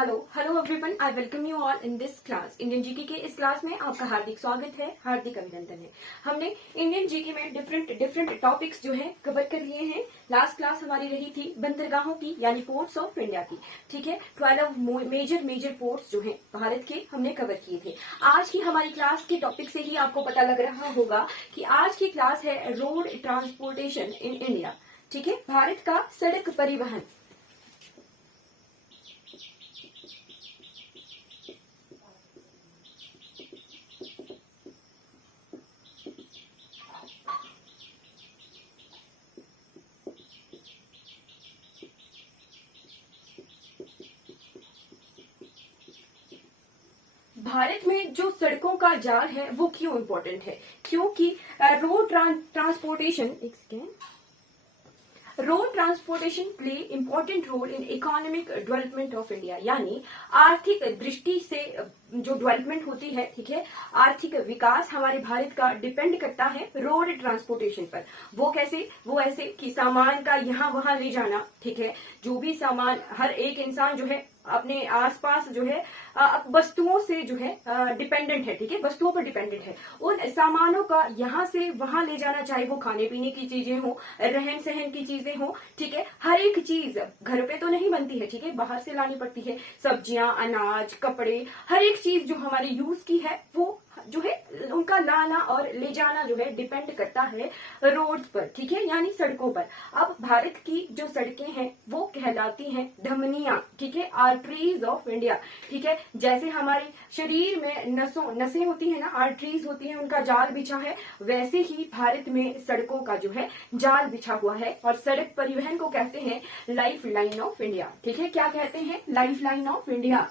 Hello everyone, I welcome you all in this class. Indian GK के इस class में आपका हार्दिक स्वागत है, हार्दिक अभिनंदन है। हमने इंडियन जीके में डिफरेंट टॉपिक्स जो है कवर कर लिए हैं। लास्ट क्लास हमारी रही थी बंदरगाहों की, यानी पोर्ट्स ऑफ इंडिया की। ठीक है, 12 मेजर पोर्ट्स जो है भारत के हमने कवर किए थे। आज की हमारी क्लास के टॉपिक से ही आपको पता लग रहा होगा कि आज की क्लास है रोड ट्रांसपोर्टेशन इन इंडिया। ठीक है, भारत का सड़क परिवहन। भारत में जो सड़कों का जाल है वो क्यों इम्पोर्टेंट है? क्योंकि road transportation play important role in economic development of India, यानी आर्थिक दृष्टि से जो डेवलपमेंट होती है, ठीक है, आर्थिक विकास हमारे भारत का डिपेंड करता है रोड ट्रांसपोर्टेशन पर। वो कैसे? वो ऐसे कि सामान का यहाँ वहां ले जाना, ठीक है, जो भी सामान हर एक इंसान जो है अपने आसपास जो है वस्तुओं से जो है डिपेंडेंट है, ठीक है, वस्तुओं पर डिपेंडेंट है। उन सामानों का यहाँ से वहां ले जाना, चाहे वो खाने पीने की चीजें हो, रहन सहन की चीजें हो, ठीक है, हर एक चीज घर पे तो नहीं बनती है, ठीक है, बाहर से लानी पड़ती है। सब्जियां, अनाज, कपड़े, हर एक चीज जो हमारे यूज की है वो जो है उनका लाना और ले जाना जो है डिपेंड करता है रोड पर, ठीक है, यानी सड़कों पर। अब भारत की जो सड़कें हैं वो कहलाती हैं धमनियां, ठीक है, आर्टरीज ऑफ इंडिया। ठीक है, जैसे हमारे शरीर में नसें होती है ना, आर्टरीज होती हैं, उनका जाल बिछा है, वैसे ही भारत में सड़कों का जो है जाल बिछा हुआ है। और सड़क परिवहन को कहते हैं लाइफ लाइन ऑफ इंडिया। ठीक है, क्या कहते हैं? Life line of India.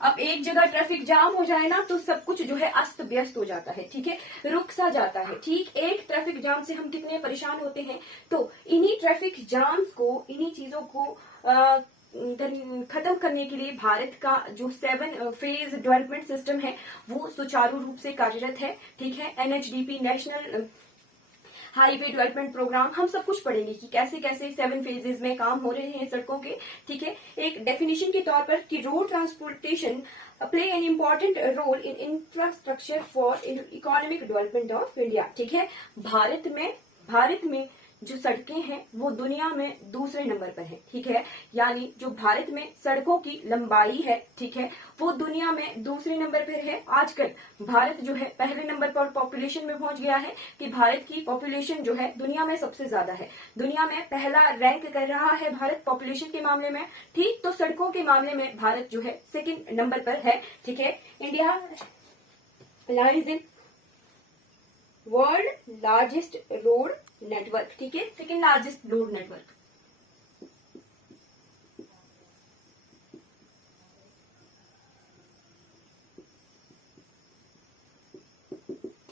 अब एक जगह ट्रैफिक जाम हो जाए ना तो सब कुछ जो है अस्त व्यस्त हो जाता है, ठीक है, रुक सा जाता है। ठीक, एक ट्रैफिक जाम से हम कितने परेशान होते हैं। तो इन्हीं ट्रैफिक जाम्स को, इन्हीं चीजों को खत्म करने के लिए भारत का जो 7 फेज डेवलपमेंट सिस्टम है वो सुचारू रूप से कार्यरत है। ठीक है, NHDP, national highway development programme, हम सब कुछ पढ़ेंगे कि कैसे कैसे 7 फेजेस में काम हो रहे हैं सड़कों के। ठीक है, एक डेफिनेशन के तौर पर कि road transportation play an important role in infrastructure for economic development of India. ठीक है, भारत में जो सड़कें हैं वो दुनिया में दूसरे नंबर पर है। ठीक है, यानी जो भारत में सड़कों की लंबाई है, ठीक है, वो दुनिया में दूसरे नंबर पर है। आजकल भारत जो है पहले नंबर पर पॉपुलेशन में पहुंच गया है कि भारत की पॉपुलेशन जो है दुनिया में सबसे ज्यादा है। दुनिया में पहला रैंक कर रहा है भारत पॉपुलेशन के मामले में। ठीक, तो सड़कों के मामले में भारत जो है 2nd नंबर पर है। ठीक है, India lies in world largest road network. ठीक है, 2nd लार्जेस्ट रोड नेटवर्क।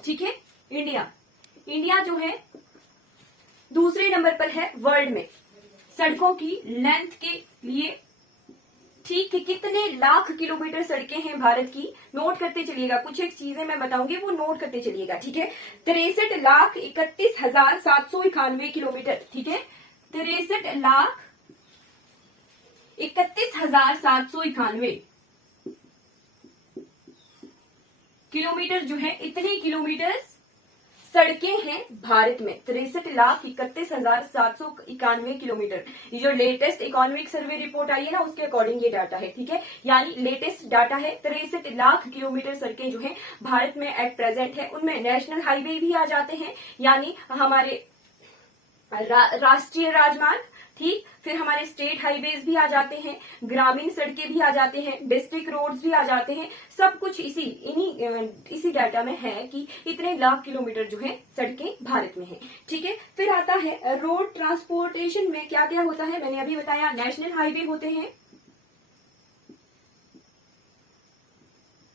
ठीक है, इंडिया जो है दूसरे नंबर पर है वर्ल्ड में सड़कों की लेंथ के लिए। ठीक है, कितने लाख किलोमीटर सड़कें हैं भारत की? नोट करते चलिएगा, कुछ एक चीजें मैं बताऊंगी वो नोट करते चलिएगा। ठीक है, 63,31,791 किलोमीटर। ठीक है, 63,31,791 किलोमीटर जो है, इतने किलोमीटर सड़कें हैं भारत में। 63,31,791 किलोमीटर। ये जो लेटेस्ट इकोनॉमिक सर्वे रिपोर्ट आई है ना, उसके अकॉर्डिंग ये डाटा है। ठीक है, यानी लेटेस्ट डाटा है। 63 लाख किलोमीटर सड़कें जो है भारत में एट प्रेजेंट है। उनमें नेशनल हाईवे भी आ जाते हैं, यानी हमारे राष्ट्रीय राजमार्ग, ठीक, फिर हमारे स्टेट हाईवेज भी आ जाते हैं, ग्रामीण सड़कें भी आ जाते हैं, डिस्ट्रिक्ट रोड्स भी आ जाते हैं। सब कुछ इसी डाटा में है कि इतने लाख किलोमीटर जो है सड़कें भारत में हैं। ठीक है, फिर आता है रोड ट्रांसपोर्टेशन में क्या क्या होता है। मैंने अभी बताया, नेशनल हाईवे होते हैं,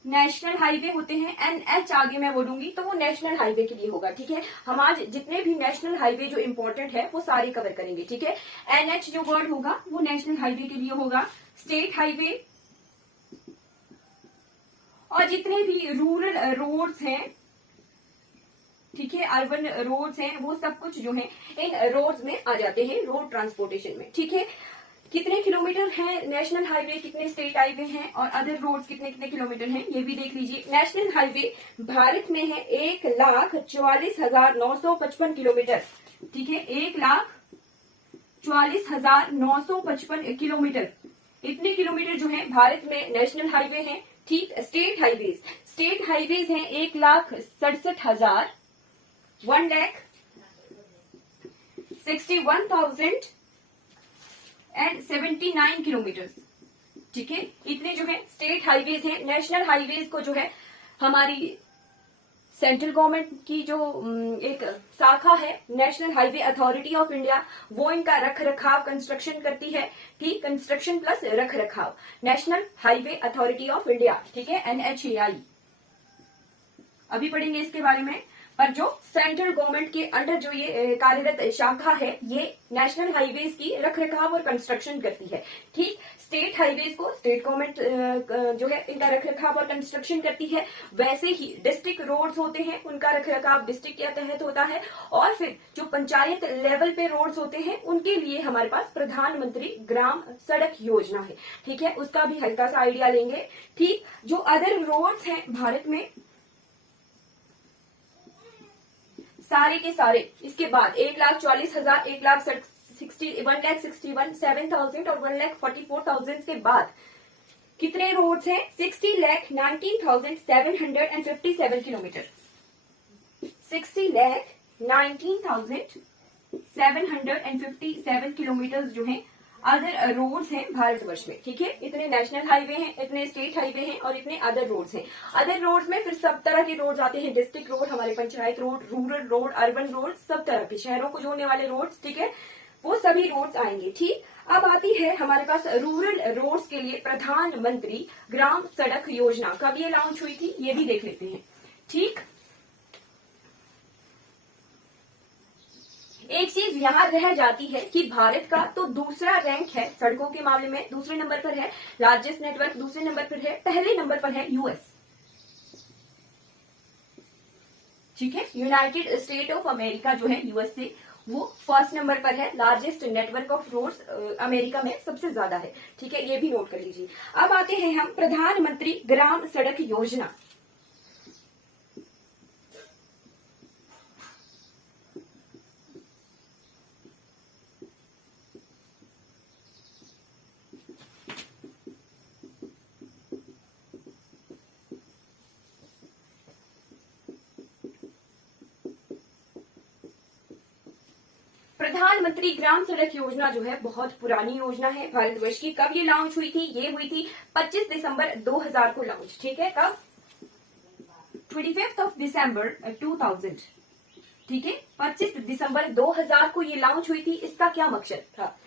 नेशनल हाईवे होते हैं। NH आगे मैं बोलूंगी तो वो नेशनल हाईवे के लिए होगा। ठीक है, हम आज जितने भी नेशनल हाईवे जो इंपॉर्टेंट है वो सारे कवर करेंगे। ठीक है, NH जो वर्ड होगा वो नेशनल हाईवे के लिए होगा। स्टेट हाईवे और जितने भी रूरल रोड्स हैं, ठीक है, अर्बन रोड्स हैं, वो सब कुछ जो है इन रोड्स में आ जाते हैं, रोड ट्रांसपोर्टेशन में। ठीक है, कितने किलोमीटर है नेशनल हाईवे, कितने स्टेट हाईवे हैं और अदर रोड्स कितने कितने किलोमीटर हैं, ये भी देख लीजिए। नेशनल हाईवे भारत में है 1,44,955 किलोमीटर। ठीक है, 1,44,955 किलोमीटर, इतने किलोमीटर जो है भारत में नेशनल हाईवे हैं। ठीक, स्टेट हाईवेज हैं 1,67,000, 1,61,079 किलोमीटर। ठीक है, इतने जो है स्टेट हाईवेज हैं। नेशनल हाईवेज को जो है हमारी सेंट्रल गवर्नमेंट की जो एक शाखा है national highway authority of India, वो इनका रख रखाव कंस्ट्रक्शन करती है। ठीक, कंस्ट्रक्शन प्लस रख रखाव, national highway authority of India. ठीक है, NHAI, अभी पढ़ेंगे इसके बारे में। पर जो सेंट्रल गवर्नमेंट के अंडर जो ये कार्यरत शाखा है, ये नेशनल हाईवेज की रख रखाव और कंस्ट्रक्शन करती है। ठीक, स्टेट हाईवेज को स्टेट गवर्नमेंट जो है इनका रख रखाव और कंस्ट्रक्शन करती है। वैसे ही डिस्ट्रिक्ट रोड्स होते हैं, उनका रख रखाव डिस्ट्रिक्ट के तहत होता है। और फिर जो पंचायत लेवल पे रोड्स होते हैं, उनके लिए हमारे पास प्रधानमंत्री ग्राम सड़क योजना है। ठीक है, उसका भी हल्का सा आइडिया लेंगे। ठीक, जो अदर रोड्स हैं भारत में सारे के सारे, इसके बाद 1,40,000, 1,61,7,000 और 1,44,000 के बाद कितने रोड्स हैं? 60,19,757 किलोमीटर। 60,19,757 किलोमीटर जो हैं अदर रोड्स हैं भारतवर्ष में। ठीक है, इतने नेशनल हाईवे हैं, इतने स्टेट हाईवे हैं और इतने अदर रोड्स हैं। अदर रोड्स में फिर सब तरह के रोड्स आते हैं, डिस्ट्रिक्ट रोड, हमारे panchayat road, rural road, urban road, सब तरह के शहरों को जोड़ने वाले रोड्स। ठीक है, वो सभी रोड्स आएंगे। ठीक, अब आती है हमारे पास रूरल रोड्स के लिए प्रधानमंत्री ग्राम सड़क योजना। कब ये लॉन्च हुई थी, ये भी देख लेते हैं। ठीक, एक चीज यहां रह जाती है कि भारत का तो दूसरा रैंक है सड़कों के मामले में, दूसरे नंबर पर है लार्जेस्ट नेटवर्क, दूसरे नंबर पर है, पहले नंबर पर है यूएस। ठीक है, यूनाइटेड स्टेट ऑफ अमेरिका जो है यूएसए, वो फर्स्ट नंबर पर है। Largest network of roads America में सबसे ज्यादा है। ठीक है, ये भी नोट कर लीजिए। अब आते हैं हम प्रधानमंत्री ग्राम सड़क योजना। प्रधानमंत्री ग्राम सड़क योजना जो है बहुत पुरानी योजना है भारतवर्ष की। कब ये लॉन्च हुई थी? ये हुई थी 25 दिसंबर 2000 को लॉन्च। ठीक है, कब? 25 दिसंबर 2000। ठीक है, 25 दिसंबर 2000 को ये लॉन्च हुई थी। इसका क्या मकसद था?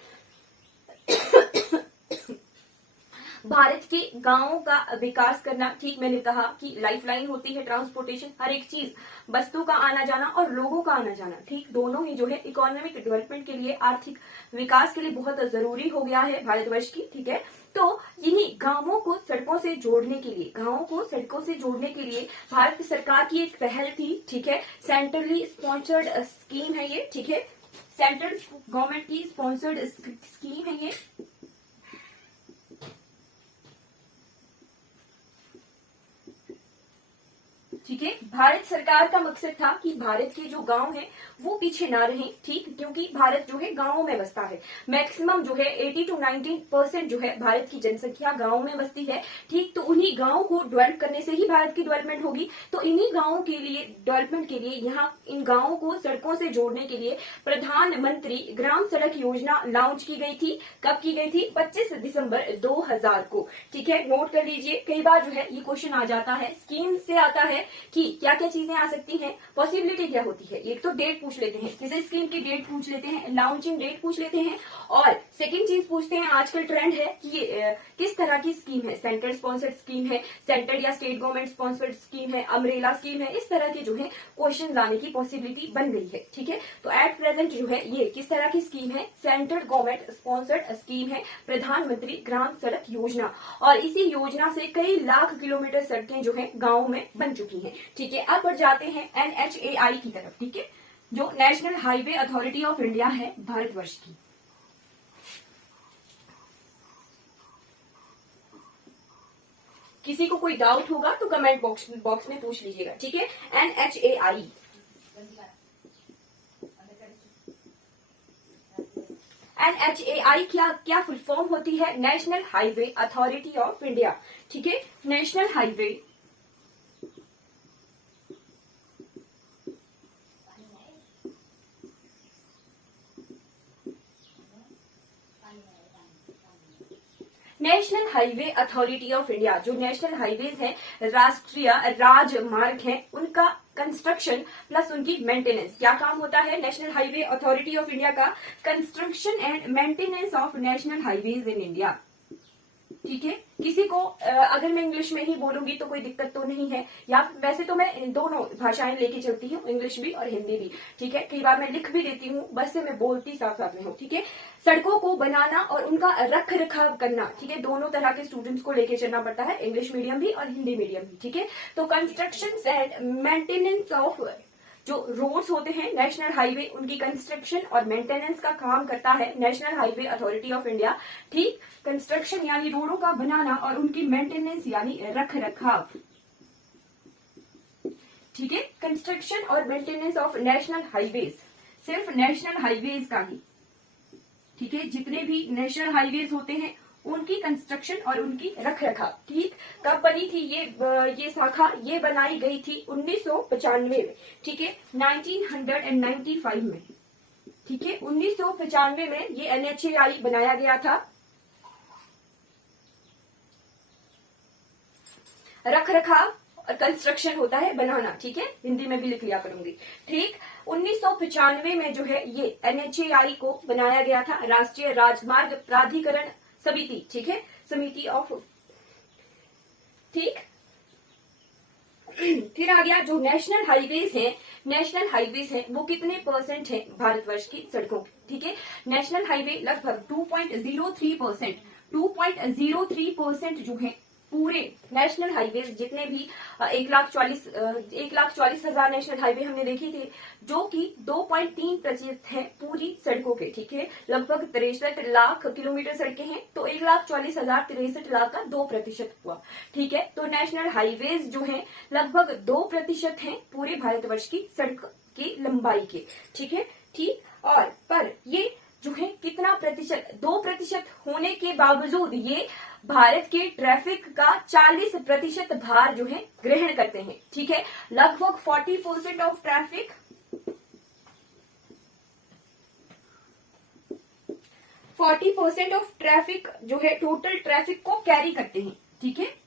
भारत के गांवों का विकास करना। ठीक, मैंने कहा कि लाइफलाइन होती है ट्रांसपोर्टेशन, हर एक चीज, वस्तु का आना जाना और लोगों का आना जाना। ठीक, दोनों ही जो है इकोनॉमिक डेवलपमेंट के लिए, आर्थिक विकास के लिए बहुत जरूरी हो गया है भारतवर्ष की। ठीक है, तो इन्हीं गांवों को सड़कों से जोड़ने के लिए, गांवों को सड़कों से जोड़ने के लिए भारत सरकार की एक पहल थी। ठीक है, सेंट्रली स्पॉन्सर्ड स्कीम है ये। ठीक है, सेंट्रल गवर्नमेंट की स्पॉन्सर्ड स्कीम है ये। ठीक है, भारत सरकार का मकसद था कि भारत के जो गांव हैं वो पीछे ना रहें। ठीक, क्योंकि भारत जो है गांवों में बसता है। मैक्सिमम जो है 80 to 90% जो है भारत की जनसंख्या गांवों में बसती है। ठीक, तो उन्हीं गांवों को डेवलप करने से ही भारत की डेवलपमेंट होगी। तो इन्हीं गांवों के लिए डेवलपमेंट के लिए, यहाँ इन गांवों को सड़कों से जोड़ने के लिए प्रधानमंत्री ग्राम सड़क योजना लॉन्च की गई थी। कब की गई थी? 25 दिसंबर 2000 को। ठीक है, नोट कर लीजिए। कई बार जो है ये क्वेश्चन आ जाता है, स्कीम से आता है कि क्या क्या चीजें आ सकती हैं, पॉसिबिलिटी क्या होती है। एक तो डेट पूछ लेते हैं, किसी स्कीम की डेट पूछ लेते हैं, लॉन्चिंग डेट पूछ लेते हैं, और सेकंड चीज पूछते हैं, आजकल ट्रेंड है कि ये किस तरह की स्कीम है, सेंटर स्पॉन्सर्ड स्कीम है, सेंटर या स्टेट गवर्नमेंट स्पॉन्सर्ड स्कीम है, अम्ब्रेला स्कीम है। इस तरह के जो है क्वेश्चन आने की पॉसिबिलिटी बन गई है। ठीक है, तो एट प्रेजेंट जो है ये किस तरह की स्कीम है? सेंट्रल गवर्नमेंट स्पॉन्सर्ड स्कीम है प्रधानमंत्री ग्राम सड़क योजना। और इसी योजना से कई लाख किलोमीटर सड़कें जो है गाँव में बन चुकी है। हैं। ठीक है, अब बढ़ जाते हैं NHAI की तरफ। ठीक है, जो national highway authority of India है भारतवर्ष की। किसी को कोई डाउट होगा तो कमेंट बॉक्स में पूछ लीजिएगा। ठीक है, NHAI। NHAI क्या फुल फॉर्म होती है? National highway authority of India. ठीक है, national highway national highway authority of India, जो नेशनल हाईवेज हैं, राष्ट्रीय राजमार्ग हैं, उनका कंस्ट्रक्शन प्लस उनकी मेंटेनेंस, क्या काम होता है national highway authority of India का? Construction and maintenance of national highways in India. ठीक है, किसी को अगर मैं इंग्लिश में ही बोलूंगी तो कोई दिक्कत तो नहीं है, या वैसे तो मैं दोनों भाषाएं लेके चलती हूँ, इंग्लिश भी और हिंदी भी। ठीक है, कई बार मैं लिख भी देती हूँ, बस से मैं बोलती साथ साथ में हूँ। ठीक है, सड़कों को बनाना और उनका रख रखाव करना, ठीक है, दोनों तरह के स्टूडेंट्स को लेके चलना पड़ता है, इंग्लिश मीडियम भी और हिंदी मीडियम भी। ठीक है, तो कंस्ट्रक्शन एंड मेंटेनेंस ऑफ जो रोड्स होते हैं नेशनल हाईवे, उनकी कंस्ट्रक्शन और मेंटेनेंस का काम करता है national highway authority of India. ठीक, कंस्ट्रक्शन यानी रोडों का बनाना और उनकी मेंटेनेंस यानी रख रखाव। ठीक है, कंस्ट्रक्शन और मेंटेनेंस ऑफ नेशनल हाईवेज, सिर्फ नेशनल हाईवेज का ही। ठीक है, जितने भी नेशनल हाईवेज होते हैं उनकी कंस्ट्रक्शन और उनकी रख रखाव। ठीक, कब बनी थी ये शाखा? ये बनाई गई थी 1995 में। ठीक है, 1995 में। ठीक है, 1995 में ये NHAI बनाया गया था। रख रखाव और कंस्ट्रक्शन होता है बनाना। ठीक है, हिंदी में भी लिख लिया करूंगी। ठीक, 1995 में जो है ये NHAI को बनाया गया था, राष्ट्रीय राजमार्ग प्राधिकरण समिति। ठीक है, समिति ऑफ। ठीक, फिर आ गया जो नेशनल हाईवेज हैं, नेशनल हाईवेज हैं वो कितने परसेंट है भारतवर्ष की सड़कों की? ठीक है, नेशनल हाईवे लगभग 2.03%, 2.03% जो है पूरे नेशनल हाईवेज जितने भी 1,40,000 नेशनल हाईवे हमने देखी थी, जो कि 2.3% है पूरी सड़कों के। ठीक है, लगभग 63 लाख किलोमीटर सड़कें हैं, तो 1,40,000 63 लाख का 2% हुआ। ठीक है, तो नेशनल हाईवेज जो है लगभग 2% है पूरे भारतवर्ष की सड़क की लंबाई के। ठीक है, ठीक, और पर ये जो है कितना प्रतिशत? 2% होने के बावजूद ये भारत के ट्रैफिक का 40% भार जो है ग्रहण करते हैं। ठीक है, लगभग 40% ऑफ ट्रैफिक, 40% ऑफ ट्रैफिक जो है टोटल ट्रैफिक को कैरी करते हैं। ठीक है,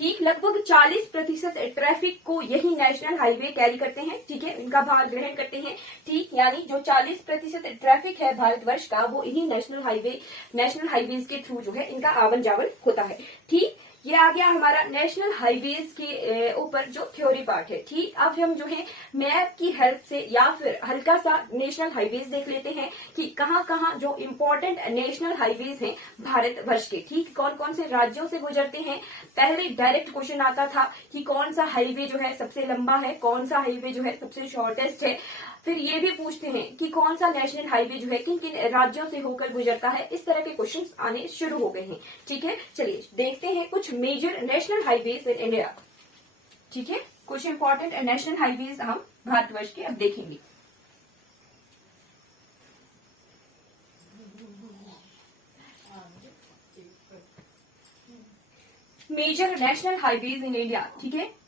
ठीक, लगभग 40% ट्रैफिक को यही नेशनल हाईवे कैरी करते हैं। ठीक है, इनका भार ग्रहण करते हैं। ठीक, यानी जो 40% ट्रैफिक है भारतवर्ष का वो यही नेशनल हाईवेज के थ्रू जो है इनका आवन जावन होता है। ठीक, ये आ गया हमारा नेशनल हाईवेज के ऊपर जो थ्योरी पार्ट है। ठीक, अब हम जो है मैप की हेल्प से या फिर हल्का सा नेशनल हाईवेज देख लेते हैं कि कहाँ कहाँ जो इम्पोर्टेंट नेशनल हाईवेज हैं भारतवर्ष के। ठीक, कौन कौन से राज्यों से गुजरते हैं। पहले डायरेक्ट क्वेश्चन आता था कि कौन सा हाईवे जो है सबसे लंबा है, कौन सा हाईवे जो है सबसे शॉर्टेस्ट है। फिर ये भी पूछते हैं कि कौन सा नेशनल हाईवे जो है किन किन राज्यों से होकर गुजरता है। इस तरह के क्वेश्चंस आने शुरू हो गए हैं। ठीक है, चलिए देखते हैं कुछ major national highways in India. ठीक है, कुछ इंपॉर्टेंट नेशनल हाईवेज हम भारतवर्ष के अब देखेंगे। Major national highways in India. ठीक है,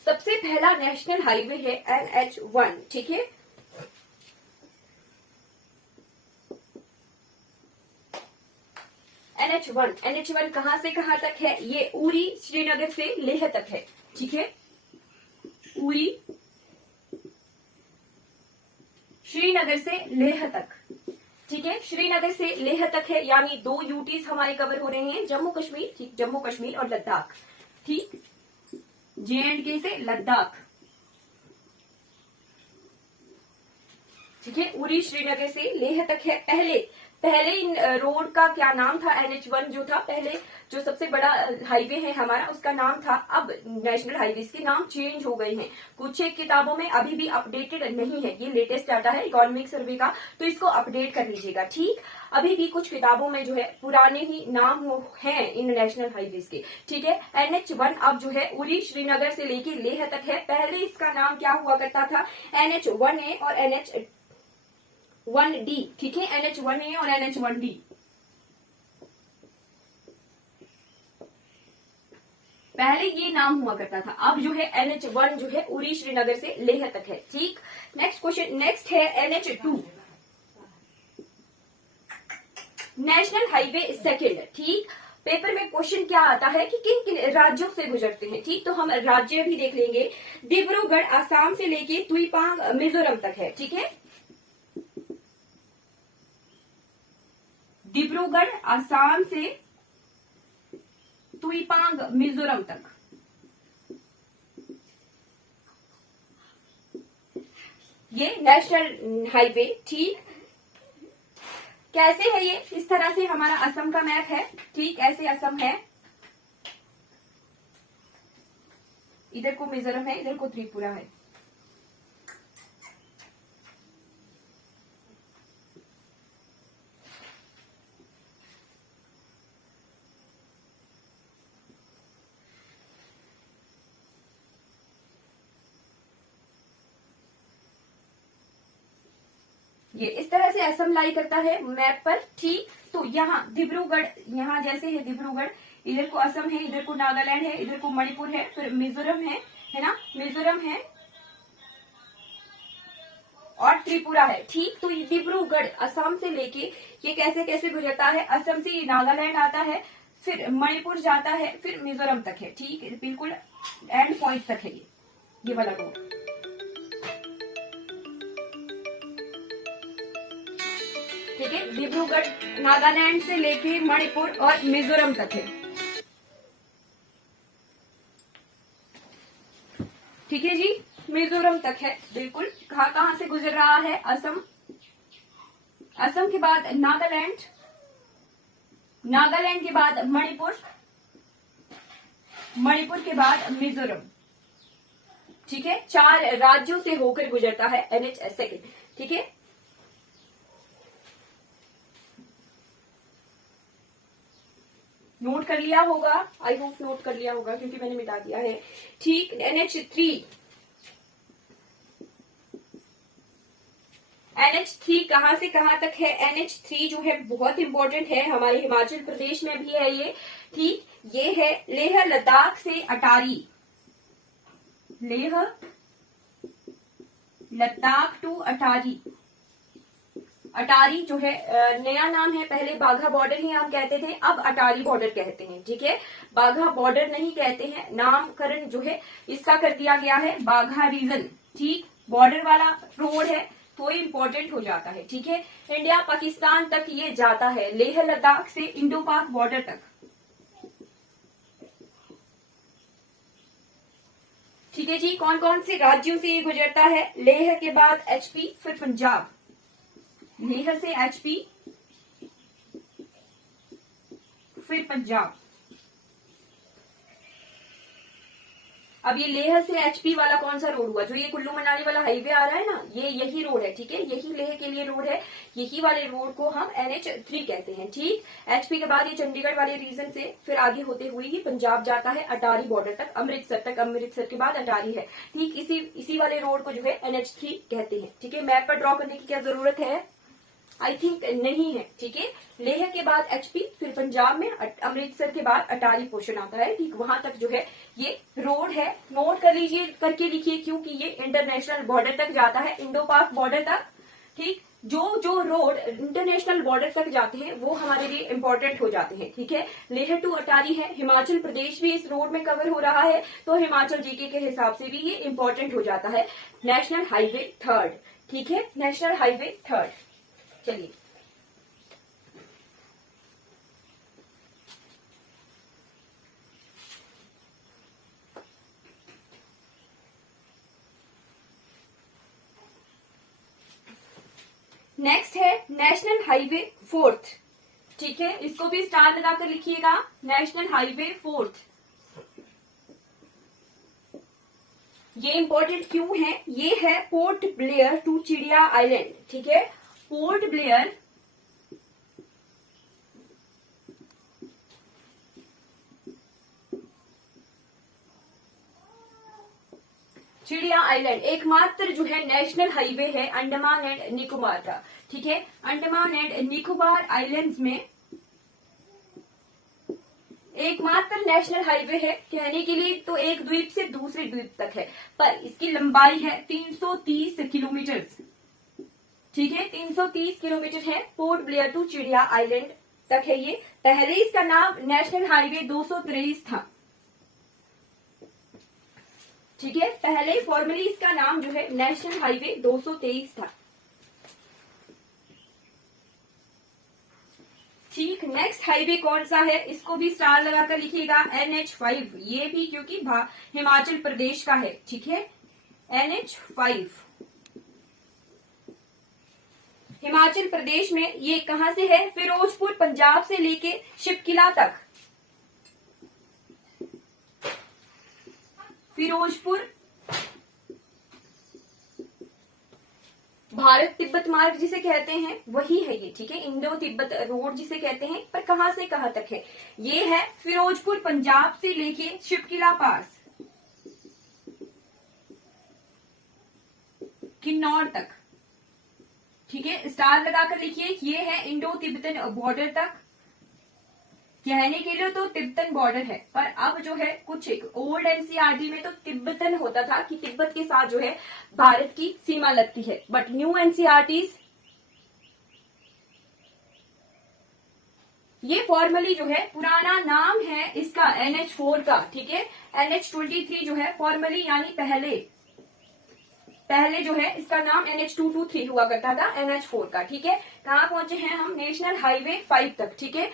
सबसे पहला नेशनल हाईवे है NH1। ठीक है, NH1 कहां से कहां तक है? ये उरी श्रीनगर से लेह तक है। ठीक है, उरी श्रीनगर से लेह तक। ठीक है, श्रीनगर से लेह तक है, यानी 2 यूटीज हमारे कवर हो रहे हैं, जम्मू कश्मीर। ठीक, जम्मू कश्मीर और लद्दाख। ठीक, JNK से लद्दाख। ठीक है, उरी श्रीनगर से लेह तक है। पहले पहले इन रोड का क्या नाम था, NH1 जो था पहले, जो सबसे बड़ा हाईवे है हमारा, उसका नाम था। अब नेशनल हाईवे के नाम चेंज हो गए हैं। कुछ एक किताबों में अभी भी अपडेटेड नहीं है, ये लेटेस्ट डाटा है इकोनॉमिक सर्वे का, तो इसको अपडेट कर लीजिएगा। ठीक, अभी भी कुछ किताबों में जो है पुराने ही नाम हैं इन नेशनल हाईवेज के। ठीक है, NH1 अब जो है उरी श्रीनगर से लेके लेह तक है। पहले इसका नाम क्या हुआ करता था, NH1A और NH1D। ठीक है, NH1A और NH1D। पहले ये नाम हुआ करता था, अब जो है NH1 जो है उरी श्रीनगर से लेह तक है। ठीक, नेक्स्ट क्वेश्चन, नेक्स्ट है NH2 नेशनल हाईवे सेकंड। ठीक, पेपर में क्वेश्चन क्या आता है कि किन किन राज्यों से गुजरते हैं। ठीक, तो हम राज्य भी देख लेंगे। डिब्रूगढ़ आसाम से लेके तुईपांग मिजोरम तक है। ठीक है, डिब्रूगढ़ आसाम से तुईपांग मिजोरम तक, ये नेशनल हाईवे। ठीक, कैसे है ये, इस तरह से हमारा असम का मैप है। ठीक, ऐसे असम है, इधर को मिजोरम है, इधर को त्रिपुरा है। ये इस तरह से असम लाई करता है मैप पर। ठीक, तो यहाँ डिब्रूगढ़, यहाँ जैसे है डिब्रूगढ़, इधर को असम है, इधर को नागालैंड है, इधर को मणिपुर है, फिर मिजोरम है ना, मिजोरम है और त्रिपुरा है। ठीक, तो ये डिब्रूगढ़ असम से लेके ये कैसे कैसे गुजरता है, असम से ये नागालैंड आता है, फिर मणिपुर जाता है, फिर मिजोरम तक है। ठीक, बिल्कुल एंड पॉइंट तक है ये वाला रोड। ठीक है, डिब्रूगढ़ नागालैंड से लेके मणिपुर और मिजोरम तक है। ठीक है जी, मिजोरम तक है बिल्कुल। कहाँ कहाँ से गुजर रहा है, असम, असम के बाद नागालैंड, नागालैंड के बाद मणिपुर, मणिपुर के बाद मिजोरम। ठीक है, 4 राज्यों से होकर गुजरता है NH सेकंड। ठीक है, नोट कर लिया होगा, आई होप नोट कर लिया होगा क्योंकि मैंने मिटा दिया है। ठीक, NH3, NH3 कहां से कहां तक है, NH3 जो है बहुत इंपॉर्टेंट है, हमारे हिमाचल प्रदेश में भी है ये। ठीक, ये है लेह लद्दाख से अटारी, लेह लद्दाख टू अटारी। अटारी जो है नया नाम है, पहले बाघा बॉर्डर ही हम कहते थे, अब अटारी बॉर्डर कहते हैं। ठीक है, बाघा बॉर्डर नहीं कहते हैं, नामकरण जो है इसका कर दिया गया है बाघा रीजन। ठीक, बॉर्डर वाला रोड है तो इम्पोर्टेंट हो जाता है। ठीक है, इंडिया पाकिस्तान तक ये जाता है, लेह लद्दाख से इंडो पाक बॉर्डर तक। ठीक है जी, कौन कौन से राज्यों से ये गुजरता है, लेह के बाद HP, फिर पंजाब, लेह से HP, फिर पंजाब। अब ये लेह से HP वाला कौन सा रोड हुआ, जो ये कुल्लू मनाली वाला हाईवे आ रहा है ना, ये यही रोड है। ठीक है, यही लेह के लिए रोड है, यही वाले रोड को हम NH3 कहते हैं। ठीक, HP के बाद ये चंडीगढ़ वाले रीजन से फिर आगे होते हुए ये पंजाब जाता है अटारी बॉर्डर तक, अमृतसर तक, अमृतसर के बाद अटारी है। ठीक, इसी वाले रोड को जो है NH3 कहते हैं। ठीक है, मैप पर ड्रॉ करने की क्या जरूरत है, आई थिंक नहीं है। ठीक है, लेह के बाद HP, फिर पंजाब में अमृतसर के बाद अटारी पोर्शन आता है। ठीक, वहां तक जो है ये रोड है, नोट कर लीजिए, करके लिखिए, क्योंकि ये इंटरनेशनल बॉर्डर तक जाता है, इंडो पाक बॉर्डर तक। ठीक, जो रोड इंटरनेशनल बॉर्डर तक जाते हैं वो हमारे लिए इंपॉर्टेंट हो जाते हैं। ठीक है, लेह टू अटारी है, हिमाचल प्रदेश भी इस रोड में कवर हो रहा है, तो हिमाचल जीके के हिसाब से भी ये इंपॉर्टेंट हो जाता है। National highway third. ठीक है, नेशनल हाईवे थर्ड। चलिए, नेक्स्ट है नेशनल हाईवे 4th, ठीक है, इसको भी स्टार लगाकर लिखिएगा, नेशनल हाईवे 4th। ये इंपॉर्टेंट क्यों है? ये है पोर्ट ब्लेयर टू चिड़िया आइलैंड, ठीक है, पोर्ट ब्लेयर चिड़िया आइलैंड एकमात्र जो है नेशनल हाईवे है अंडमान एंड निकोबार का, ठीक है, अंडमान एंड निकोबार आइलैंड्स में एकमात्र नेशनल हाईवे है। कहने के लिए तो एक द्वीप से दूसरे द्वीप तक है, पर इसकी लंबाई है 330 किलोमीटर, ठीक है, 330 किलोमीटर है। पोर्ट ब्लेयर टू चिड़िया आइलैंड तक है ये। पहले इसका नाम नेशनल हाईवे 223 था, ठीक है, पहले फॉर्मली इसका नाम जो है नेशनल हाईवे 223 था। ठीक, नेक्स्ट हाईवे कौन सा है? इसको भी स्टार लगाकर लिखिएगा, NH5। ये भी क्योंकि हिमाचल प्रदेश का है, ठीक है, NH5 हिमाचल प्रदेश में। ये कहां से है? फिरोजपुर पंजाब से लेके शिपकिला तक, फिरोजपुर भारत तिब्बत मार्ग जिसे कहते हैं वही है ये, ठीक है, इंडो तिब्बत रोड जिसे कहते हैं। पर कहां से कहां तक है? ये है फिरोजपुर पंजाब से लेके शिपकिला पास, किन्नौर तक, ठीक है, स्टार लगाकर लिखिए। ये है इंडो तिब्बतन बॉर्डर तक। कहने के लिए तो तिब्बतन बॉर्डर है, पर अब जो है कुछ ओल्ड एनसीईआरटी में तो तिब्बतन होता था कि तिब्बत के साथ जो है भारत की सीमा लगती है, बट न्यू एनसीईआरटी ये फॉर्मली जो है पुराना नाम है इसका NH4 का, ठीक है, NH23 जो है फॉर्मली यानी पहले जो है इसका नाम NH223 हुआ करता था, NH4 का, ठीक है। कहां पहुंचे हैं हम? नेशनल हाईवे 5 तक, ठीक है।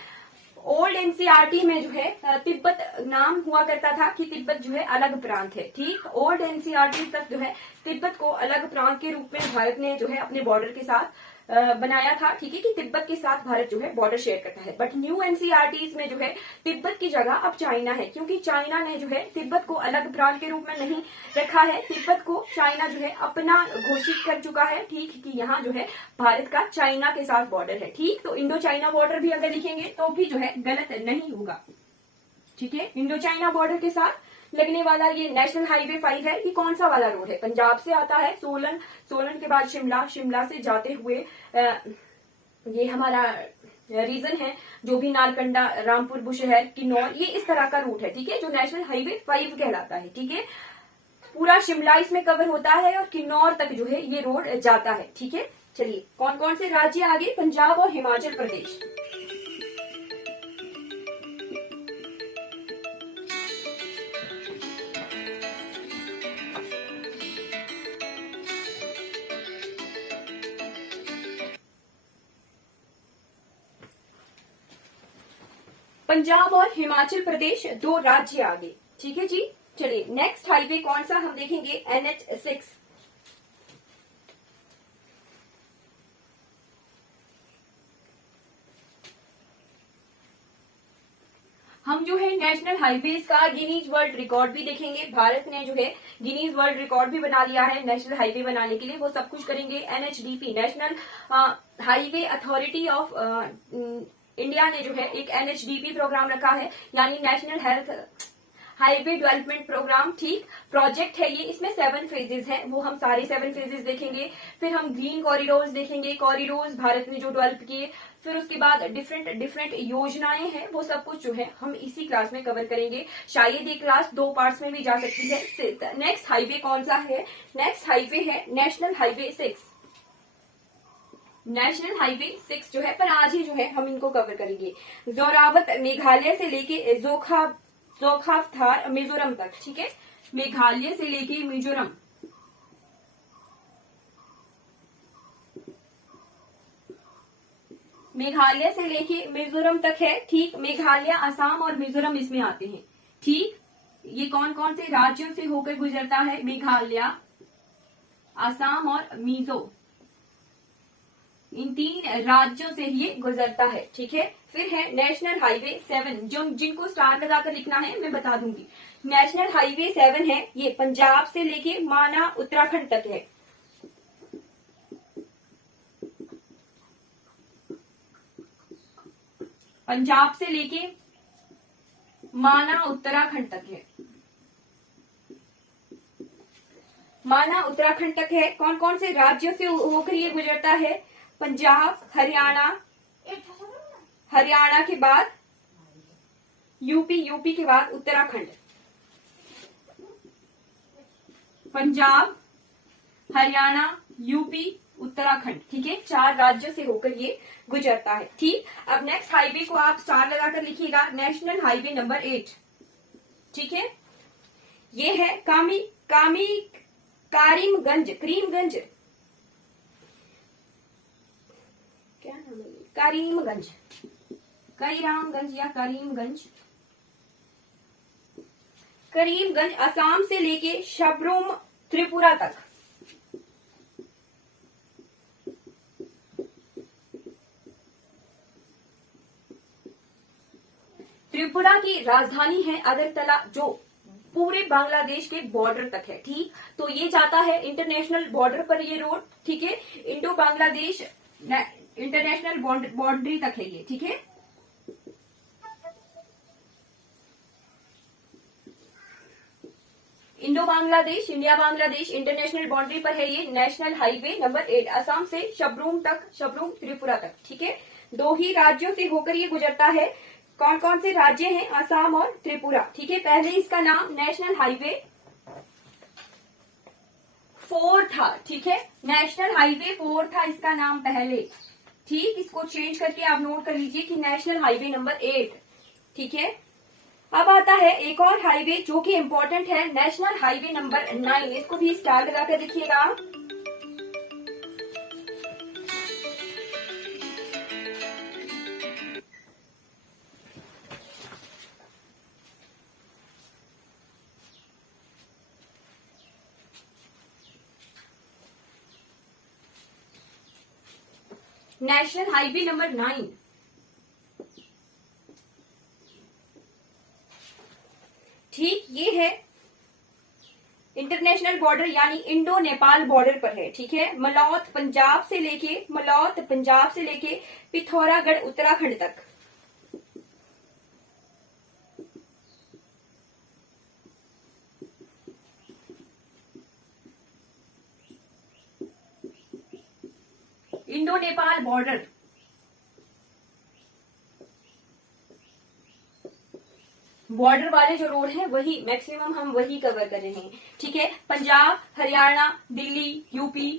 ओल्ड एनसीईआरटी में जो है तिब्बत नाम हुआ करता था कि तिब्बत जो है अलग प्रांत है, ठीक। ओल्ड एनसीईआरटी तक जो है तिब्बत को अलग प्रांत के रूप में भारत ने जो है अपने बॉर्डर के साथ बनाया था, ठीक है, कि तिब्बत के साथ भारत जो है बॉर्डर शेयर करता है। बट न्यू एनसीईआरटीज में जो है तिब्बत की जगह अब चाइना है, क्योंकि चाइना ने जो है तिब्बत को अलग प्रांत के रूप में नहीं रखा है। तिब्बत को चाइना जो है अपना घोषित कर चुका है, ठीक, कि यहाँ जो है भारत का चाइना के साथ बॉर्डर है, ठीक। तो इंडो चाइना बॉर्डर भी अगर लिखेंगे तो भी जो है गलत नहीं होगा, ठीक है। इंडो चाइना बॉर्डर के साथ लगने वाला ये नेशनल हाईवे 5 है। ये कौन सा वाला रोड है? पंजाब से आता है, सोलन के बाद शिमला से जाते हुए ये हमारा रीजन है जो भी नालकंडा, रामपुर, बुशहर, किन्नौर, ये इस तरह का रूट है, ठीक है, जो नेशनल हाईवे 5 कहलाता है, ठीक है। पूरा शिमला इसमें कवर होता है और किन्नौर तक जो है ये रोड जाता है, ठीक है। चलिए, कौन कौन से राज्य आगे? पंजाब और हिमाचल प्रदेश। पंजाब और हिमाचल प्रदेश दो राज्य आगे, ठीक है जी। चलिए, नेक्स्ट हाईवे कौन सा हम देखेंगे? NH6। हम जो है नेशनल हाईवेज का गिनीज वर्ल्ड रिकॉर्ड भी देखेंगे। भारत ने जो है गिनीज वर्ल्ड रिकॉर्ड भी बना लिया है नेशनल हाईवे बनाने के लिए, वो सब कुछ करेंगे। NHDP national highway authority of India ने जो है एक NHDP प्रोग्राम रखा है, यानी national health highway development programme, ठीक, प्रोजेक्ट है ये। इसमें 7 फेजेस हैं, वो हम सारे 7 फेजेस देखेंगे। फिर हम ग्रीन कॉरिडोर्स देखेंगे, कॉरिडोर्स भारत ने जो डेवलप किए। फिर उसके बाद डिफरेंट योजनाएं हैं, वो सब कुछ जो है हम इसी क्लास में कवर करेंगे। शायद ये क्लास 2 पार्ट्स में भी जा सकती है। नेक्स्ट हाईवे कौन सा है? नेक्स्ट हाईवे है नेशनल हाईवे 6। नेशनल हाईवे 6 जो है, पर आज ही जो है हम इनको कवर करेंगे। जोरावत मेघालय से लेके जोखावथार मिजोरम तक, ठीक है, मेघालय से लेके मिजोरम। मेघालय से लेके मिजोरम तक है, ठीक। मेघालय, असम और मिजोरम इसमें आते हैं, ठीक। ये कौन कौन से राज्यों से होकर गुजरता है? मेघालय, असम और मिजो। इन 3 राज्यों से ये गुजरता है, ठीक है। फिर है नेशनल हाईवे 7, जो जिनको स्टार लगाकर लिखना है मैं बता दूंगी। नेशनल हाईवे 7 है, ये पंजाब से लेके माना उत्तराखंड तक है। पंजाब से लेके माना उत्तराखंड तक है, माना उत्तराखंड तक है। कौन कौन से राज्यों से होकर ये गुजरता है? पंजाब, हरियाणा, हरियाणा के बाद यूपी, यूपी के बाद उत्तराखंड। पंजाब, हरियाणा, यूपी, उत्तराखंड, ठीक है। 4 राज्यों से होकर ये गुजरता है, ठीक। अब नेक्स्ट हाईवे को आप स्टार लगाकर लिखिएगा, नेशनल हाईवे नंबर 8, ठीक है। ये है करीमगंज, क्या नाम है? करीमगंज, करीरामगंज या करीमगंज। करीमगंज असम से लेके शबरुम त्रिपुरा तक। त्रिपुरा की राजधानी है अगरतला, जो पूरे बांग्लादेश के बॉर्डर तक है, ठीक। तो ये जाता है इंटरनेशनल बॉर्डर पर ये रोड, ठीक है। इंडो बांग्लादेश इंटरनेशनल बाउंड्री तक है ये, ठीक है। Indo Bangladesh, India Bangladesh international boundary पर है ये नेशनल हाईवे नंबर 8, असम से शबरूम तक, शबरूम त्रिपुरा तक, ठीक है। 2 ही राज्यों से होकर ये गुजरता है। कौन कौन से राज्य हैं? असम और त्रिपुरा, ठीक है। पहले इसका नाम नेशनल हाईवे 4 था, ठीक है। नेशनल हाईवे 4 था इसका नाम पहले, ठीक। इसको चेंज करके आप नोट कर लीजिए कि नेशनल हाईवे नंबर 8, ठीक है। अब आता है एक और हाईवे जो कि इम्पोर्टेंट है, नेशनल हाईवे नंबर 9। इसको भी स्टार लगाकर देखिएगा। नेशनल हाईवे नंबर 9, ठीक। ये है इंटरनेशनल बॉर्डर यानी इंडो नेपाल बॉर्डर पर है, ठीक है। मलौत पंजाब से लेके पिथौरागढ़ उत्तराखंड तक। इंडो नेपाल बॉर्डर, बॉर्डर वाले जो रोड हैं वही मैक्सिमम हम वही कवर कर रहे हैं, ठीक है। पंजाब, हरियाणा, दिल्ली, यूपी,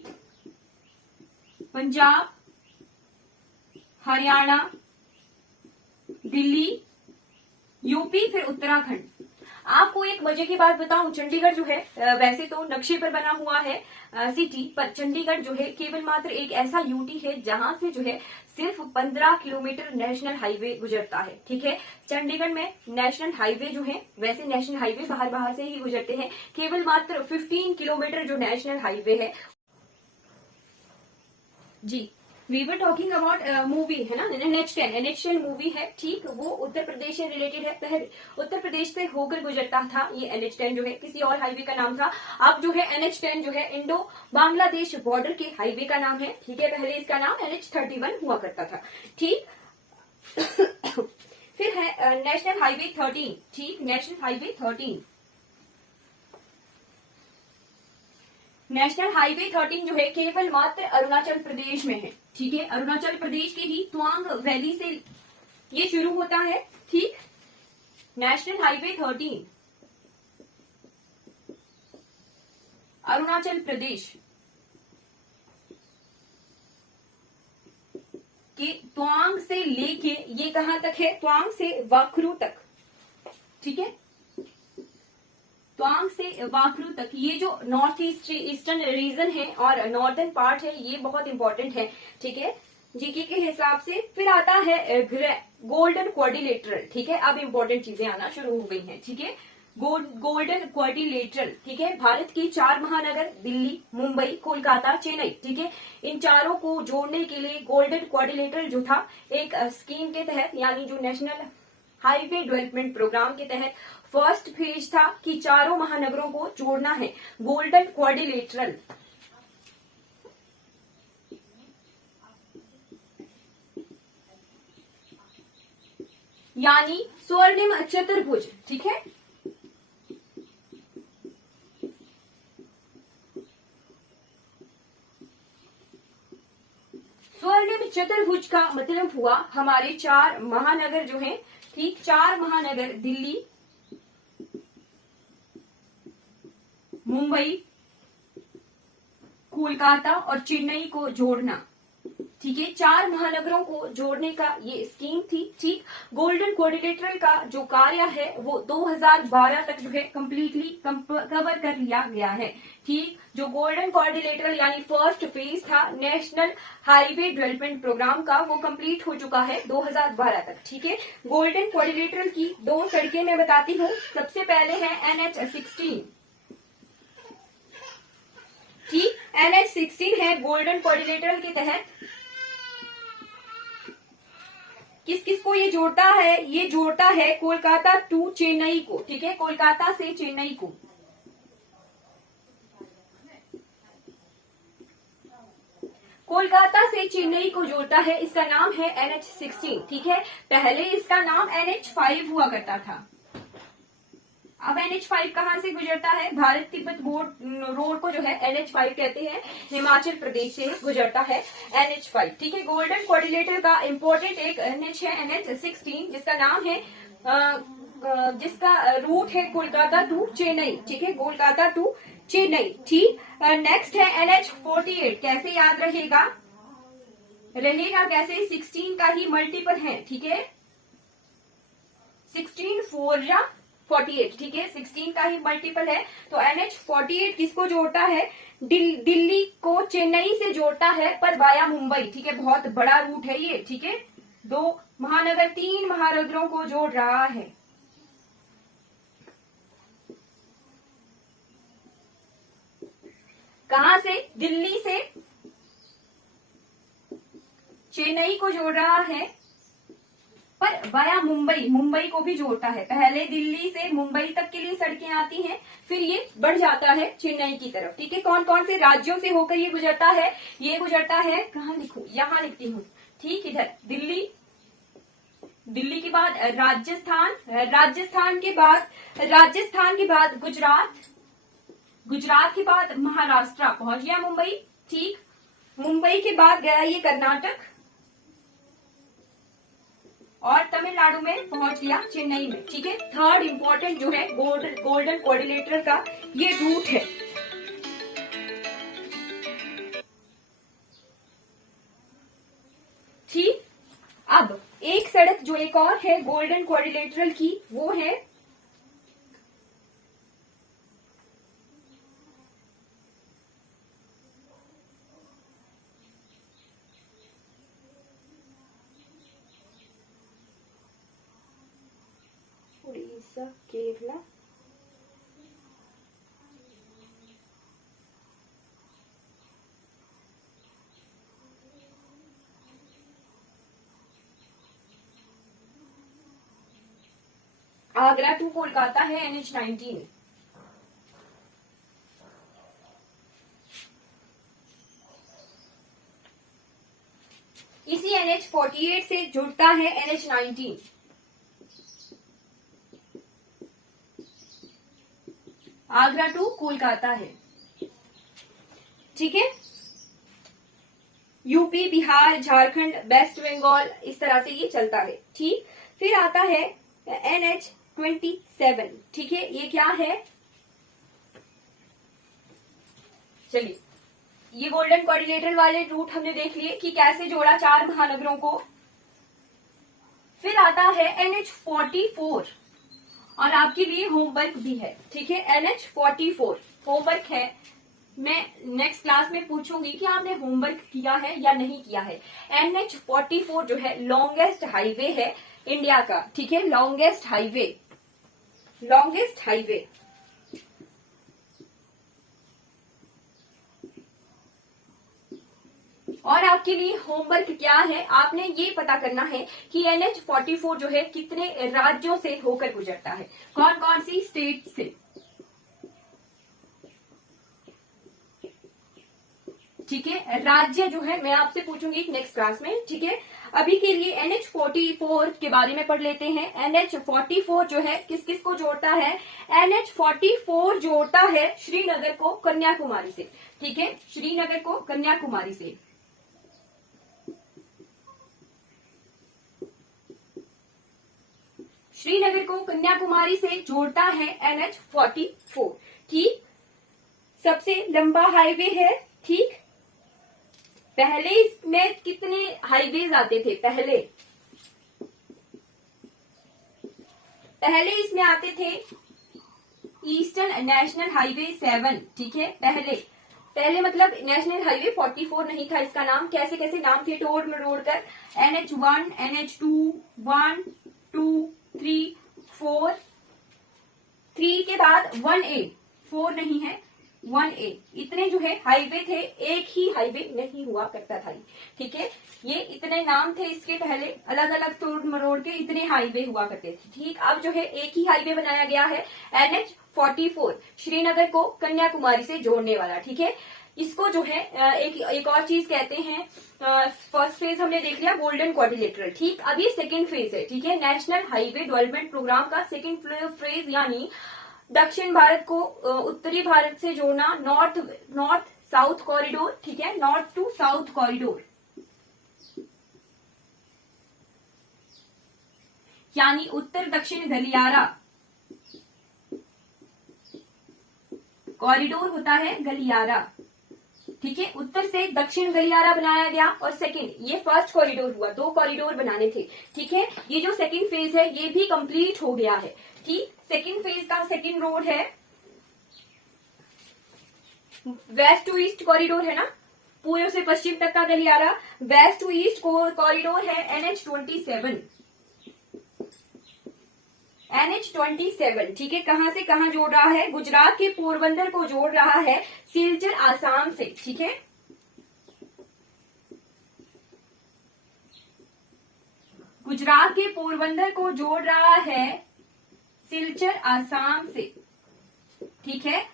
पंजाब, हरियाणा, दिल्ली, यूपी, फिर उत्तराखंड। आपको एक मजे की बात बताऊं, चंडीगढ़ जो है वैसे तो नक्शे पर बना हुआ है सिटी, पर चंडीगढ़ जो है केवल मात्र एक ऐसा यूटी है जहां से जो है सिर्फ 15 किलोमीटर नेशनल हाईवे गुजरता है, ठीक है। चंडीगढ़ में नेशनल हाईवे जो है, वैसे नेशनल हाईवे बाहर से ही गुजरते हैं, केवल मात्र 15 किलोमीटर जो नेशनल हाईवे है। जी, we were talking about movie है ना, NH10 मूवी है, ठीक। वो उत्तर प्रदेश से रिलेटेड है। पहले उत्तर प्रदेश से होकर गुजरता था ये NH10 जो है, किसी और हाईवे का नाम था। अब जो है NH10 जो है इंडो बांग्लादेश बॉर्डर के हाईवे का नाम है, ठीक है। पहले इसका नाम NH31 हुआ करता था, ठीक। फिर है नेशनल हाईवे 13, ठीक। नेशनल हाईवे 13, नेशनल हाईवे 13 जो है केवल मात्र अरुणाचल प्रदेश में है, ठीक है। अरुणाचल प्रदेश के ही तवांग वैली से ये शुरू होता है, ठीक। नेशनल हाईवे 13 अरुणाचल प्रदेश के तवांग से लेके ये कहां तक है? तवांग से वाखरू तक, ठीक है। तवांग से वाखरू तक ये जो नॉर्थ ईस्टर्न रीजन है और नॉर्दर्न पार्ट है, ये बहुत इंपॉर्टेंट है, ठीक है, जीके के हिसाब से। फिर आता है गोल्डन क्वाड्रिलेटरल, ठीक है। अब इंपॉर्टेंट चीजें आना शुरू हो गई हैं, ठीक है। गोल्डन क्वाड्रिलेटरल, ठीक है, भारत की 4 महानगर दिल्ली, मुंबई, कोलकाता, चेन्नई, ठीक है, इन चारों को जोड़ने के लिए गोल्डन क्वाड्रिलेटरल जो था एक स्कीम के तहत, यानी जो नेशनल हाईवे डेवलपमेंट प्रोग्राम के तहत फर्स्ट फेज था कि चारों महानगरों को जोड़ना है गोल्डन क्वाड्रिलेटरल। यानी स्वर्णिम चतुर्भुज, ठीक है। स्वर्णिम चतुर्भुज का मतलब हुआ हमारे 4 महानगर जो हैं, ठीक, 4 महानगर दिल्ली, मुंबई, कोलकाता और चेन्नई को जोड़ना, ठीक है, 4 महानगरों को जोड़ने का ये स्कीम थी, ठीक। गोल्डन क्वाड्रिलेटरल का जो कार्य है वो 2012 तक जो है कंप्लीटली कवर कर लिया गया है, ठीक। जो गोल्डन क्वाड्रिलेटरल यानी फर्स्ट फेज था नेशनल हाईवे डेवलपमेंट प्रोग्राम का, वो कंप्लीट हो चुका है 2012 तक, ठीक है। गोल्डन क्वाड्रिलेटरल की 2 सड़कें मैं बताती हूँ। सबसे पहले है NH16, ठीक, NH16 है गोल्डन क्वाड्रिलेटरल के तहत। किस किस को ये जोड़ता है? ये जोड़ता है कोलकाता टू चेन्नई को, ठीक है, कोलकाता से चेन्नई को। कोलकाता से चेन्नई को जोड़ता है, इसका नाम है NH16, ठीक है। पहले इसका नाम NH5 हुआ करता था। अब NH5 कहाँ से गुजरता है? भारत तिब्बत रोड को जो है NH5 कहते हैं, हिमाचल प्रदेश से गुजरता है NH5, ठीक है। गोल्डन क्वाड्रिलेटरल का इंपॉर्टेंट एक NH है NH16, जिसका नाम है जिसका रूट है कोलकाता टू चेन्नई, ठीक है, कोलकाता टू चेन्नई, ठीक। नेक्स्ट है NH48, कैसे याद रहेगा? कैसे? 16 का ही मल्टीपल है, ठीक है, 16 4 या 48, ठीक है, 16 का ही मल्टीपल है। तो NH48 किसको जोड़ता है? दिल्ली को चेन्नई से जोड़ता है, पर वाया मुंबई, ठीक है, बहुत बड़ा रूट है ये, ठीक है। 2 महानगर 3 महानगरों को जोड़ रहा है। कहां से? दिल्ली से चेन्नई को जोड़ रहा है, पर वाया मुंबई को भी जोड़ता है। पहले दिल्ली से मुंबई तक के लिए सड़कें आती हैं, फिर ये बढ़ जाता है चेन्नई की तरफ, ठीक है। कौन कौन से राज्यों से होकर ये गुजरता है? ये गुजरता है, कहाँ लिखूं? यहाँ लिखती हूँ, ठीक, इधर दिल्ली के बाद राजस्थान के बाद गुजरात के बाद महाराष्ट्र, पहुंच गया मुंबई, ठीक। मुंबई के बाद गया ये कर्नाटक और तमिलनाडु में पहुंच गया चेन्नई में, ठीक है। थर्ड इंपॉर्टेंट जो है गोल्डन क्वाड्रिलेटरल का ये रूट है। ठीक, अब एक सड़क जो एक और है गोल्डन क्वाड्रिलेटरल की, वो है उड़ीसा, केरला, आगरा टू कोलकाता है NH19। इसी NH48 से जुड़ता है NH19। आगरा टू कोलकाता है, ठीक है। यूपी, बिहार, झारखंड, वेस्ट बंगाल, इस तरह से ये चलता है, ठीक। फिर आता है NH27, ठीक है। ये क्या है? चलिए, ये गोल्डन क्वाड्रिलेटरल वाले रूट हमने देख लिए कि कैसे जोड़ा 4 महानगरों को। फिर आता है NH44 और आपके लिए होमवर्क भी है, ठीक है। NH44 होमवर्क है, मैं नेक्स्ट क्लास में पूछूंगी कि आपने होमवर्क किया है या नहीं किया है। NH44 जो है लॉन्गेस्ट हाईवे है इंडिया का, ठीक है, लॉन्गेस्ट हाईवे। Longest highway. और आपके लिए होमवर्क क्या है, आपने ये पता करना है कि NH44 जो है कितने राज्यों से होकर गुजरता है, कौन कौन सी स्टेट से। ठीक है, राज्य जो है मैं आपसे पूछूंगी नेक्स्ट क्लास में। ठीक है, अभी के लिए NH44 के बारे में पढ़ लेते हैं। NH44 जो है किस किस को जोड़ता है? NH44 जोड़ता है श्रीनगर को कन्याकुमारी से। ठीक है, श्रीनगर को कन्याकुमारी से। श्रीनगर को कन्याकुमारी से जोड़ता है NH44। ठीक, सबसे लंबा हाईवे है। ठीक, पहले इसमें कितने हाईवेज आते थे? पहले इसमें आते थे ईस्टर्न नेशनल हाईवे 7। ठीक है, पहले मतलब नेशनल हाईवे 44 नहीं था इसका नाम। कैसे कैसे नाम थे तोड़ मरोड़ कर, NH1, NH2, 1, 2, 3, 4, 3 के बाद 1A, 4 नहीं है, 1A, इतने जो है हाईवे थे। एक ही हाईवे नहीं हुआ करता था। ठीक है, ये इतने नाम थे इसके, पहले अलग अलग तोड़ मरोड़ के इतने हाईवे हुआ करते थे। ठीक, अब जो है एक ही हाईवे बनाया गया है NH44, श्रीनगर को कन्याकुमारी से जोड़ने वाला। ठीक है, इसको जो है एक और चीज कहते हैं। फर्स्ट फेज हमने देख लिया गोल्डन क्वाड्रिलेटरल। ठीक, अब ये सेकेंड फेज है। ठीक है, नेशनल हाईवे डेवलपमेंट प्रोग्राम का सेकेंड फेज, यानी दक्षिण भारत को उत्तरी भारत से जोड़ना, नॉर्थ साउथ कॉरिडोर। ठीक है, नॉर्थ टू साउथ कॉरिडोर, यानी उत्तर दक्षिण गलियारा कॉरिडोर होता है, गलियारा। ठीक है, उत्तर से दक्षिण गलियारा बनाया गया। और सेकंड, ये फर्स्ट कॉरिडोर हुआ, 2 कॉरिडोर बनाने थे। ठीक है, ये जो सेकंड फेज है ये भी कंप्लीट हो गया है। ठीक, सेकंड फेज का सेकंड रोड है वेस्ट टू ईस्ट कॉरिडोर, है ना, पूर्व से पश्चिम तक का गलियारा। वेस्ट टू ईस्ट कॉरिडोर है NH27। NH27, ठीक है, कहां से कहां जोड़ रहा है? गुजरात के पोरबंदर को जोड़ रहा है सिलचर आसाम से। ठीक है, गुजरात के पोरबंदर को जोड़ रहा है सिलचर आसाम से। ठीक है,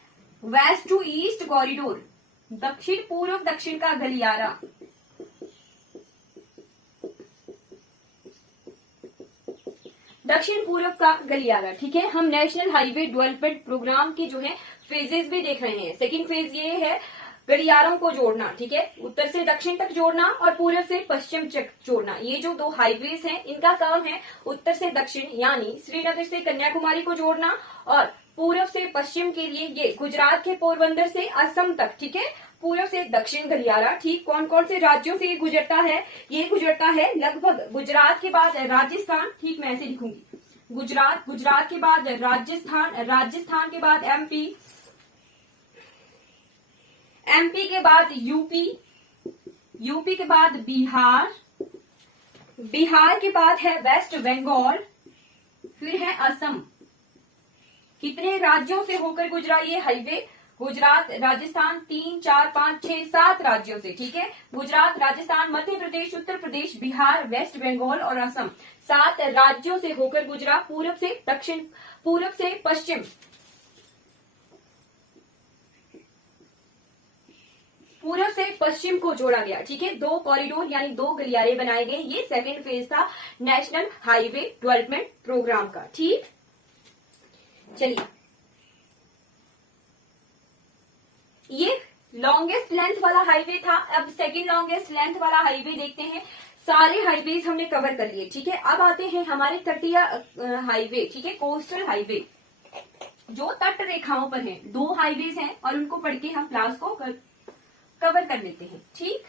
वेस्ट टू ईस्ट कॉरिडोर, दक्षिण पूर्व दक्षिण का गलियारा। दक्षिण पूर्व का गलियारा। ठीक है, हम नेशनल हाईवे डेवलपमेंट प्रोग्राम के जो है फेजेस भी देख रहे हैं। सेकंड फेज ये है गलियारों को जोड़ना। ठीक है, उत्तर से दक्षिण तक जोड़ना और पूर्व से पश्चिम तक जोड़ना। ये जो 2 हाईवेज हैं इनका काम है उत्तर से दक्षिण, यानी श्रीनगर से कन्याकुमारी को जोड़ना, और पूर्व से पश्चिम के लिए ये गुजरात के पोरबंदर से असम तक। ठीक है, पूर्व से दक्षिण गलियारा। ठीक, कौन कौन से राज्यों से ये गुजरता है? ये गुजरता है लगभग गुजरात के बाद राजस्थान। ठीक, मैं ऐसे लिखूंगी, गुजरात के बाद राजस्थान के बाद MP के बाद यूपी के बाद बिहार के बाद है वेस्ट बंगाल, फिर है असम। कितने राज्यों से होकर गुजरा ये हाईवे? गुजरात, राजस्थान, 3, 4, 5, 6, 7 राज्यों से। ठीक है, गुजरात, राजस्थान, मध्य प्रदेश, उत्तर प्रदेश, बिहार, वेस्ट बंगाल और असम, 7 राज्यों से होकर गुजरा। पूर्व से दक्षिण, पूर्व से पश्चिम, पूर्व से पश्चिम को जोड़ा गया। ठीक है, 2 कॉरिडोर यानी 2 गलियारे बनाए गए। ये सेकेंड फेज था नेशनल हाईवे डेवलपमेंट प्रोग्राम का। ठीक, चलिए, ये लॉन्गेस्ट लेंथ वाला हाईवे था। अब सेकंड लॉन्गेस्ट लेंथ वाला हाईवे देखते हैं। सारे हाईवेज हमने कवर कर लिए। ठीक है, अब आते हैं हमारे तटीय हाईवे। ठीक है, कोस्टल हाईवे जो तट रेखाओं पर हैं। 2 हाईवेज हैं और उनको पढ़ के हम क्लास को कवर कर लेते हैं। ठीक,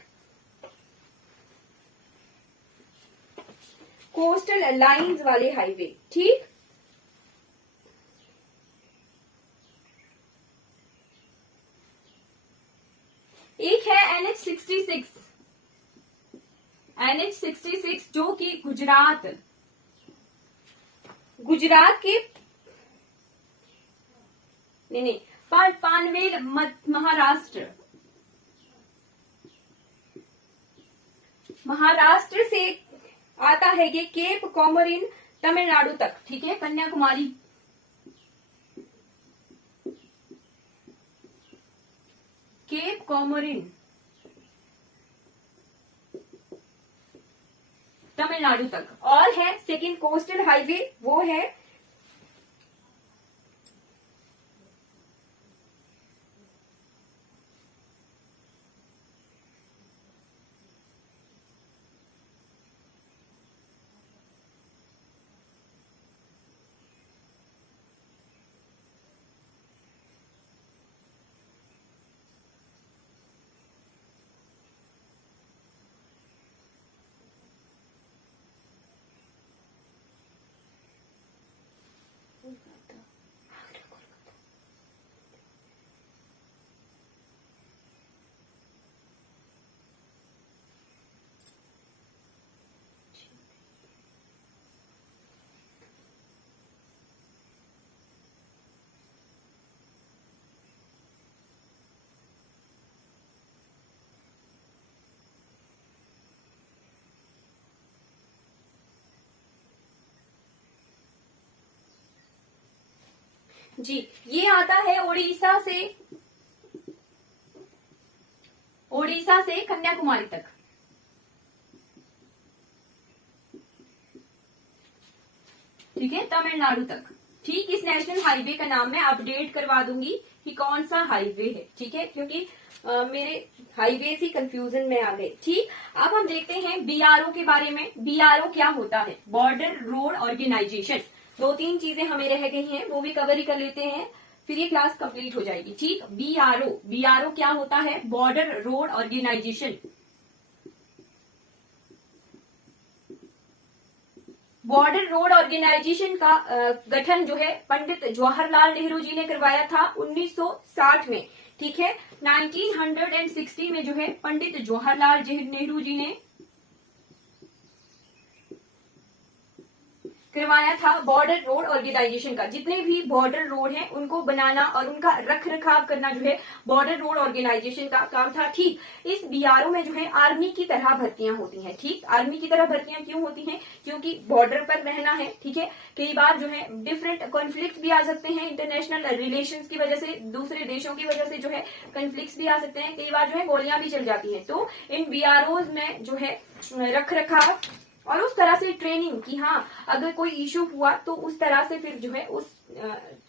कोस्टल लाइंस वाले हाईवे। ठीक, एक है NH66 जो कि गुजरात के नहीं, पानवेल महाराष्ट्र, महाराष्ट्र से आता है ये केप कॉमोरिन तमिलनाडु तक, ठीक है, कन्याकुमारी। केप कॉमोरिन तमिलनाडु तक। और है सेकेंड कोस्टल हाईवे, वो है जी, ये आता है उड़ीसा से कन्याकुमारी तक। ठीक है, तमिलनाडु तक। ठीक, इस नेशनल हाईवे का नाम मैं अपडेट करवा दूंगी कि कौन सा हाईवे है, ठीक है, क्योंकि मेरे हाईवे से कंफ्यूजन में आ गए। ठीक, अब हम देखते हैं बीआरओ के बारे में। बीआरओ क्या होता है? Border road organisation. 2-3 चीजें हमें रह गई हैं, वो भी कवर ही कर लेते हैं, फिर ये क्लास कंप्लीट हो जाएगी। ठीक, बीआरओ क्या होता है? Border road organisation. Border road organisation का गठन जो है पंडित जवाहरलाल नेहरू जी ने करवाया था 1960 में। ठीक है, 1960 में जो है पंडित जवाहरलाल नेहरू जी ने करवाया था बॉर्डर रोड ऑर्गेनाइजेशन का। जितने भी बॉर्डर रोड हैं उनको बनाना और उनका रख रखाव करना जो है बॉर्डर रोड ऑर्गेनाइजेशन का काम था। ठीक, इस बीआरओ में जो है आर्मी की तरह भर्तियां होती हैं। ठीक, आर्मी की तरह भर्तियां क्यों होती हैं? क्योंकि बॉर्डर पर रहना है। ठीक है, कई बार जो है डिफरेंट कॉन्फ्लिक्ट भी आ सकते हैं, इंटरनेशनल रिलेशंस की वजह से, दूसरे देशों की वजह से जो है कॉन्फ्लिक्ट भी आ सकते हैं, कई बार जो है गोलियां भी चल जाती है। तो इन बीआरओज में जो है रख रखाव और उस तरह से ट्रेनिंग कि हाँ अगर कोई इशू हुआ तो उस तरह से फिर जो है उस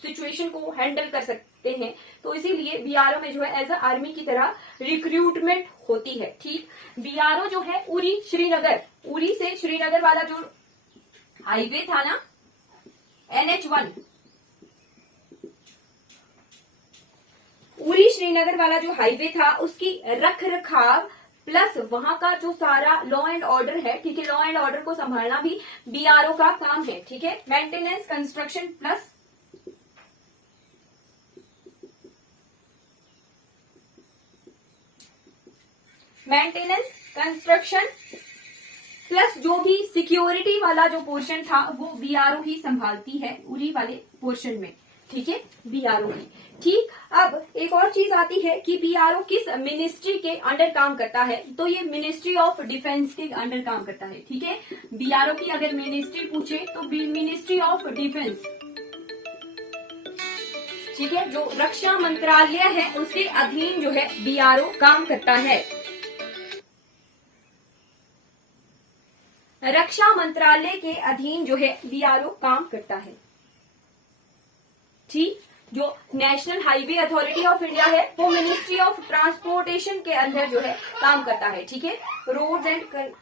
सिचुएशन को हैंडल कर सकते हैं। तो इसीलिए बीआरओ में जो है एज अ आर्मी की तरह रिक्रूटमेंट होती है। ठीक, बीआरओ जो है उरी से श्रीनगर वाला जो हाईवे था ना, NH1, उरी श्रीनगर वाला जो हाईवे था उसकी रख रखाव प्लस वहां का जो सारा लॉ एंड ऑर्डर है, ठीक है, लॉ एंड ऑर्डर को संभालना भी बीआरओ का काम है। ठीक है, मेंटेनेंस कंस्ट्रक्शन प्लस जो भी सिक्योरिटी वाला जो पोर्शन था वो बीआरओ ही संभालती है उरी वाले पोर्शन में। ठीक है, बीआरओ की। ठीक, अब एक और चीज आती है कि बीआरओ किस मिनिस्ट्री के अंडर काम करता है? तो ये मिनिस्ट्री ऑफ डिफेंस के अंडर काम करता है। ठीक है, बीआरओ की अगर मिनिस्ट्री पूछे तो मिनिस्ट्री ऑफ डिफेंस, ठीक है, जो रक्षा मंत्रालय है उसके अधीन जो है बीआरओ काम करता है। रक्षा मंत्रालय के अधीन जो है बीआरओ काम करता है। ठीक, जो national highway authority of India है वो मिनिस्ट्री ऑफ ट्रांसपोर्टेशन के अंदर जो है काम करता है। ठीक है, रोड्स एंड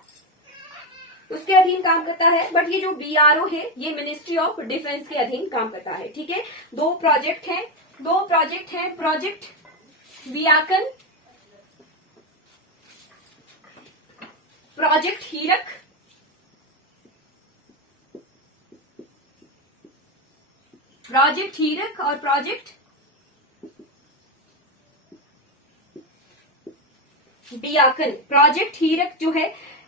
उसके अधीन काम करता है। बट ये जो बीआरओ है ये मिनिस्ट्री ऑफ डिफेंस के अधीन काम करता है। ठीक है, दो प्रोजेक्ट हैं, प्रोजेक्ट बियाकन, प्रोजेक्ट हीरक। और प्रोजेक्ट बियाकन। प्रोजेक्ट हीरक जो है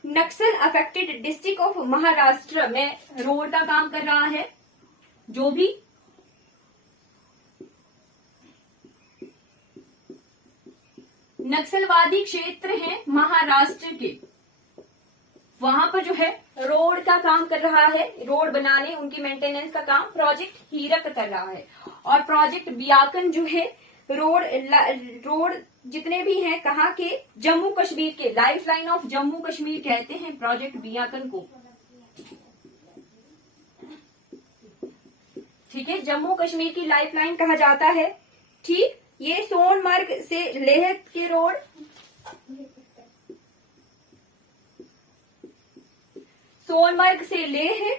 नक्सल अफेक्टेड डिस्ट्रिक्ट ऑफ महाराष्ट्र में रोड का काम कर रहा है। जो भी नक्सलवादी क्षेत्र हैं महाराष्ट्र के, वहां पर जो है रोड का काम कर रहा है, रोड बनाने उनकी मेंटेनेंस का काम प्रोजेक्ट हीरक कर रहा है। और प्रोजेक्ट बियाकन जो है रोड जितने भी हैं कहाँ के, जम्मू कश्मीर के, life line of Jammu Kashmir कहते हैं प्रोजेक्ट बियाकन को। ठीक है, जम्मू कश्मीर की लाइफ लाइन कहा जाता है। ठीक, ये सोनमर्ग से लेह के रोड, सोनमर्ग से लेह है,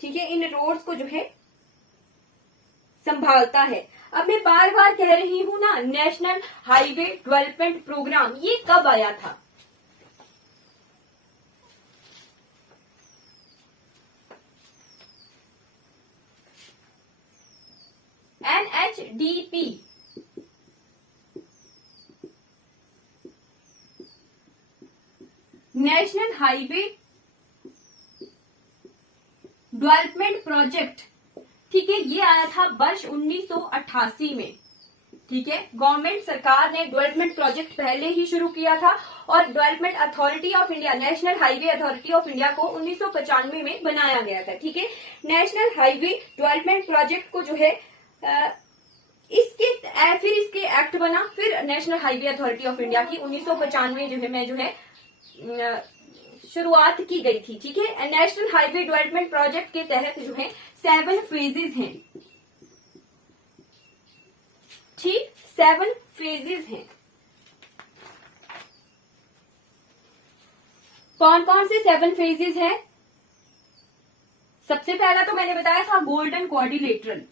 ठीक है, इन रोड्स को जो है संभालता है। अब मैं बार बार कह रही हूं ना, नेशनल हाईवे डेवलपमेंट प्रोग्राम ये कब आया था? NHDP national highway development project, ठीक है, ये आया था वर्ष 1988 में। ठीक है, गवर्नमेंट सरकार ने डेवलपमेंट प्रोजेक्ट पहले ही शुरू किया था और development authority of India, national highway authority of India को 1995 में बनाया गया था। ठीक है, नेशनल हाईवे डेवलपमेंट प्रोजेक्ट को जो है फिर इसके एक्ट बना, फिर national highway authority of India की 1995 जो है शुरुआत की गई थी। ठीक है, नेशनल हाईवे डेवलपमेंट प्रोजेक्ट के तहत जो है 7 फेजेस हैं। ठीक, 7 फेजेस हैं। कौन कौन से 7 फेजेस हैं? सबसे पहला तो मैंने बताया था गोल्डन क्वाड्रिलेटरल।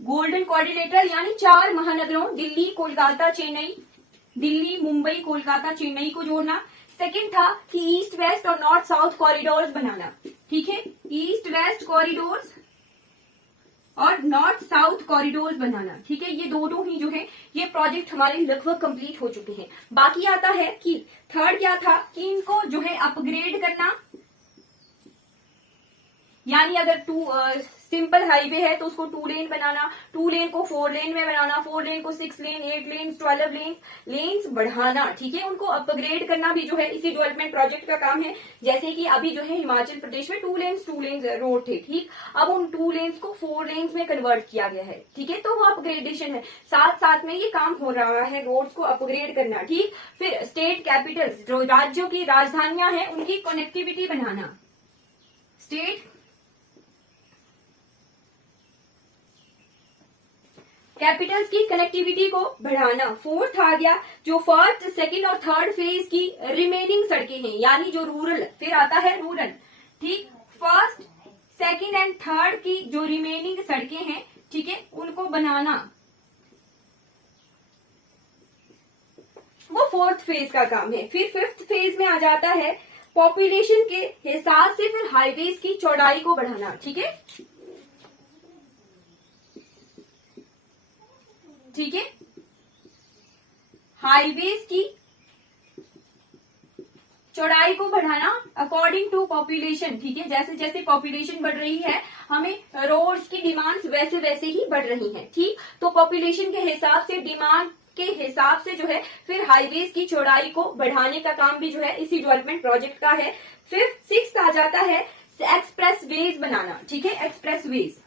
गोल्डन क्वाड्रिलेटरल यानी 4 महानगरों दिल्ली, कोलकाता, चेन्नई, दिल्ली, मुंबई, कोलकाता, चेन्नई को जोड़ना। सेकंड था कि ईस्ट वेस्ट और नॉर्थ साउथ कॉरिडोर्स बनाना। ठीक है, ईस्ट वेस्ट कॉरिडोर्स और नॉर्थ साउथ कॉरिडोर्स बनाना। ठीक है, ये दोनों ही जो है ये प्रोजेक्ट हमारे लगभग कंप्लीट हो चुके हैं। बाकी आता है कि थर्ड क्या था कि इनको जो है अपग्रेड करना, यानी अगर सिंपल हाईवे है तो उसको 2 लेन बनाना, 2 लेन को 4 लेन में बनाना, 4 लेन को 6 लेन, 8 लेन, 12 लेन्स बढ़ाना। ठीक है, उनको अपग्रेड करना भी जो है इसी डेवलपमेंट प्रोजेक्ट का काम है। जैसे कि अभी जो है हिमाचल प्रदेश में 2 लेन्स रोड थे। ठीक, अब उन 2 लेन्स को 4 लेन्स में कन्वर्ट किया गया है। ठीक है, तो वो अपग्रेडेशन है, साथ साथ में ये काम हो रहा है रोड्स को अपग्रेड करना। ठीक, फिर स्टेट कैपिटल्स, जो राज्यों की राजधानियां हैं उनकी कनेक्टिविटी बनाना, स्टेट कैपिटल्स की कनेक्टिविटी को बढ़ाना। फोर्थ आ गया जो फर्स्ट, सेकंड और थर्ड फेज की रिमेनिंग सड़कें हैं, यानी जो रूरल, फिर आता है रूरल। ठीक, फर्स्ट, सेकंड एंड थर्ड की जो रिमेनिंग सड़कें हैं, ठीक है, उनको बनाना, वो फोर्थ फेज का काम है। फिर फिफ्थ फेज में आ जाता है पॉपुलेशन के हिसाब से फिर हाईवेज की चौड़ाई को बढ़ाना। ठीक है, ठीक है, हाईवेज की चौड़ाई को बढ़ाना अकॉर्डिंग टू पॉपुलेशन। ठीक है, जैसे जैसे पॉपुलेशन बढ़ रही है हमें रोड्स की डिमांड्स वैसे वैसे ही बढ़ रही हैं। ठीक, तो पॉपुलेशन के हिसाब से, डिमांड के हिसाब से जो है फिर हाईवेज की चौड़ाई को बढ़ाने का काम भी जो है इसी डेवलपमेंट प्रोजेक्ट का है। फिर 6th आ जाता है एक्सप्रेस वेज बनाना। ठीक है, एक्सप्रेस वेज,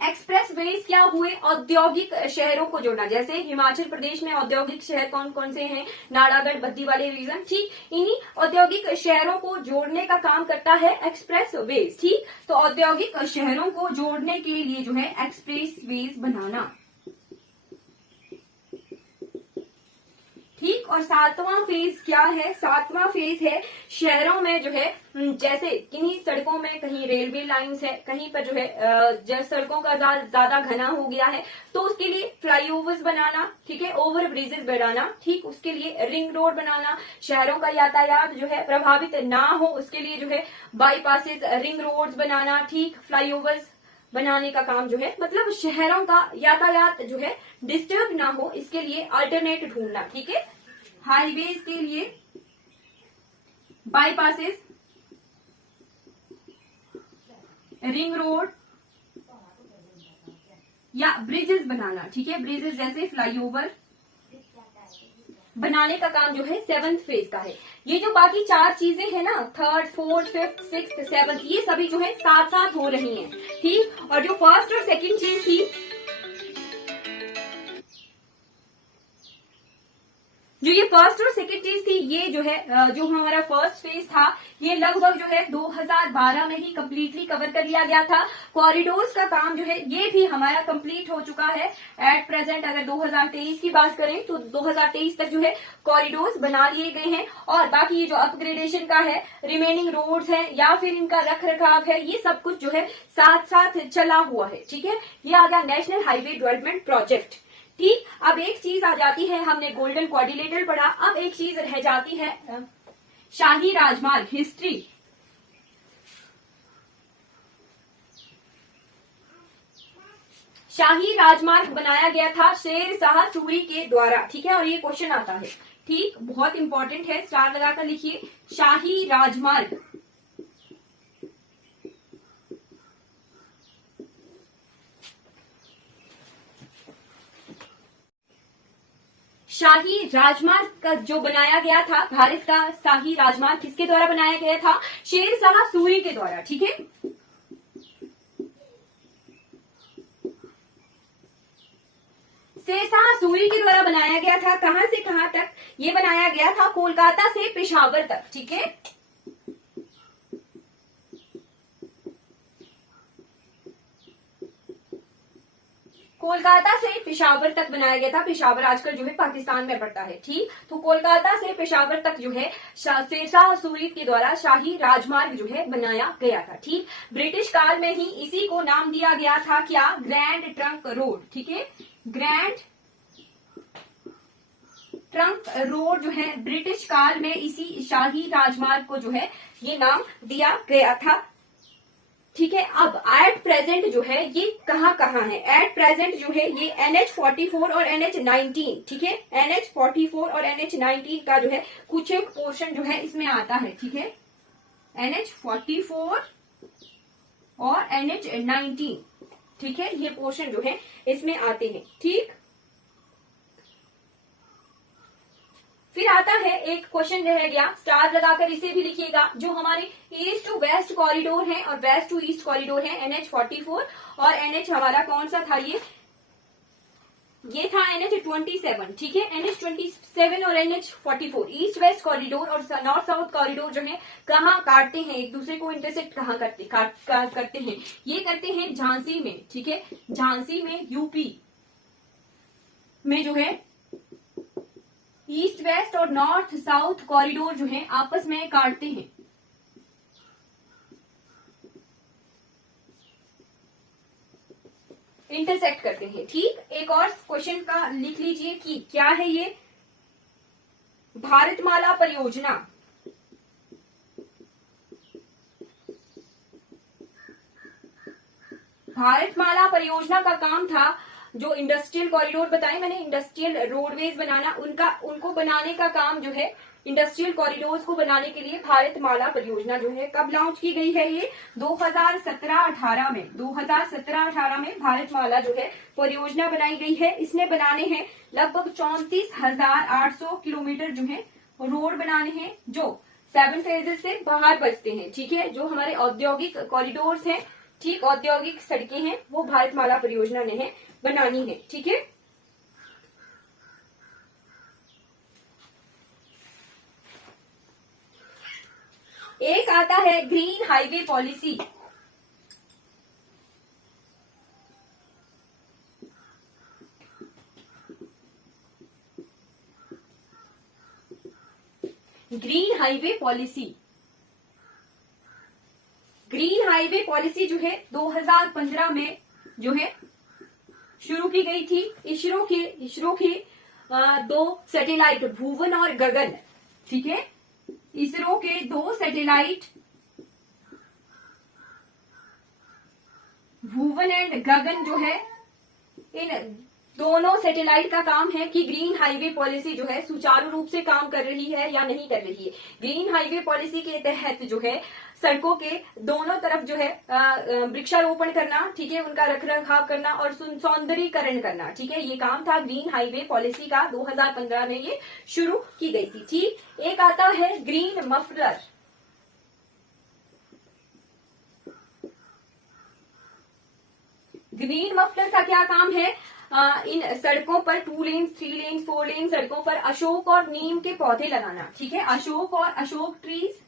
एक्सप्रेस वेज क्या हुए, औद्योगिक शहरों को जोड़ना। जैसे हिमाचल प्रदेश में औद्योगिक शहर कौन कौन से हैं, नालागढ़, बद्दी वाले रीजन। ठीक, इन्हीं औद्योगिक शहरों को जोड़ने का काम करता है एक्सप्रेस वेज। ठीक, तो औद्योगिक शहरों को जोड़ने के लिए जो है एक्सप्रेस वेज बनाना। ठीक, और 7वां फेज क्या है? 7वां फेज है शहरों में जो है, जैसे किन्हीं सड़कों में कहीं रेलवे लाइंस है, कहीं पर जो है सड़कों का ज्यादा घना हो गया है, तो उसके लिए फ्लाईओवर्स बनाना। ठीक है, ओवर ब्रिजेस बनाना। ठीक, उसके लिए रिंग रोड बनाना, शहरों का यातायात जो है प्रभावित ना हो उसके लिए जो है बाईपासेस, रिंग रोड्स बनाना। ठीक, फ्लाईओवर्स बनाने का काम जो है, मतलब शहरों का यातायात जो है डिस्टर्ब ना हो इसके लिए अल्टरनेट ढूंढना। ठीक है, हाईवेज के लिए बाईपासेस, रिंग रोड या ब्रिजेस बनाना, ठीक है, ब्रिजेस जैसे फ्लाईओवर बनाने का काम जो है 7th फेज का है। ये जो बाकी 4 चीजें हैं ना, 3rd, 4th, 5th, 6th, 7th, ये सभी जो है साथ साथ हो रही हैं, ठीक। और जो फर्स्ट और सेकंड चीज थी, जो ये फर्स्ट और सेकंड चीज थी, ये जो है जो हमारा फर्स्ट फेज था, ये लगभग जो है 2012 में ही कम्प्लीटली कवर कर लिया गया था। कॉरिडोर्स का काम जो है ये भी हमारा कंप्लीट हो चुका है एट प्रेजेंट। अगर 2023 की बात करें तो 2023 तक जो है कॉरिडोर्स बना लिए गए हैं। और बाकी ये जो अपग्रेडेशन का है, रिमेनिंग रोड्स है या फिर इनका रख रखाव है, ये सब कुछ जो है साथ साथ चला हुआ है, ठीक है। ये आ गया नेशनल हाईवे डेवलपमेंट प्रोजेक्ट, ठीक। अब एक चीज आ जाती है, हमने गोल्डन क्वाड्रिलेटरल पढ़ा, अब एक चीज रह जाती है शाही राजमार्ग हिस्ट्री। शाही राजमार्ग बनाया गया था शेर शाह सूरी के द्वारा, ठीक है। और ये क्वेश्चन आता है, ठीक, बहुत इंपॉर्टेंट है, स्टार लगाकर लिखिए, शाही राजमार्ग। शाही राजमार्ग का जो बनाया गया था, भारत का शाही राजमार्ग किसके द्वारा बनाया गया था? शेर शाह सूरी के द्वारा, ठीक है। शेर शाह सूरी के द्वारा बनाया गया था। कहां से कहां तक ये बनाया गया था? कोलकाता से पेशावर तक, ठीक है। कोलकाता से पेशावर तक बनाया गया था। पेशावर आजकल जो है पाकिस्तान में पड़ता है, ठीक। तो कोलकाता से पेशावर तक जो है शेर शाह सूरी के द्वारा शाही राजमार्ग जो है बनाया गया था, ठीक। ब्रिटिश काल में ही इसी को नाम दिया गया था, क्या? ग्रैंड ट्रंक रोड, ठीक है। ग्रैंड ट्रंक रोड जो है ब्रिटिश काल में इसी शाही राजमार्ग को जो है ये नाम दिया गया था, ठीक है। अब एट प्रेजेंट जो है ये कहाँ कहाँ है? एट प्रेजेंट जो है ये NH44 और NH19, ठीक है। NH44 और NH19 का जो है कुछ एक पोर्शन जो है इसमें आता है, ठीक है। NH44 और NH19, ठीक है, ये पोर्शन जो है इसमें आते हैं, ठीक। फिर आता है एक क्वेश्चन रह गया, स्टार लगाकर इसे भी लिखिएगा, जो हमारे ईस्ट टू वेस्ट कॉरिडोर है और वेस्ट टू ईस्ट कॉरिडोर है, NH44 और NH हमारा कौन सा था? ये था NH27, ठीक है। NH27 और NH44 ईस्ट वेस्ट कॉरिडोर और नॉर्थ साउथ कॉरिडोर जो है कहाँ काटते हैं, एक दूसरे को इंटरसेक्ट कहाँ करते हैं? ये करते हैं झांसी में, ठीक है। झांसी में यूपी में जो है ईस्ट वेस्ट और नॉर्थ साउथ कॉरिडोर जो है आपस में काटते हैं। इंटरसेक्ट करते हैं, ठीक। एक और क्वेश्चन का लिख लीजिए कि क्या है ये? भारतमाला परियोजना। भारतमाला परियोजना का काम था जो इंडस्ट्रियल कॉरिडोर बताए मैंने, इंडस्ट्रियल रोडवेज बनाना, उनको बनाने का काम जो है, इंडस्ट्रियल कॉरिडोर्स को बनाने के लिए भारतमाला परियोजना जो है कब लॉन्च की गई है? ये 2017-18 में, 2017-18 में भारतमाला जो है परियोजना बनाई गई है। इसने बनाने हैं लगभग 34,800 किलोमीटर जो है रोड बनाने हैं, जो 7 फेजेस से बाहर बचते हैं, ठीक है। जो हमारे औद्योगिक कॉरिडोर्स हैं, ठीक, औद्योगिक सड़कें हैं, वो भारतमाला परियोजना ने है बनानी है, ठीक है। एक आता है green highway policy. Green highway policy, green highway policy जो है 2015 में जो है शुरू की गई थी। इसरो के 2 सैटेलाइट भुवन और गगन, ठीक है। इसरो के 2 सैटेलाइट भुवन एंड गगन जो है, इन दोनों सैटेलाइट का काम है कि ग्रीन हाईवे पॉलिसी जो है सुचारू रूप से काम कर रही है या नहीं कर रही है। ग्रीन हाईवे पॉलिसी के तहत जो है सड़कों के दोनों तरफ जो है वृक्षारोपण करना, ठीक है, उनका रखरखाव करना और सौंदर्यीकरण करना, ठीक है, ये काम था ग्रीन हाईवे पॉलिसी का। 2015 में ये शुरू की गई थी। ठीक, एक आता है ग्रीन मफलर। ग्रीन मफलर का क्या काम है? इन सड़कों पर 2 लेन, 3 लेन, 4 लेन सड़कों पर अशोक और नीम के पौधे लगाना, ठीक है, अशोक ट्रीज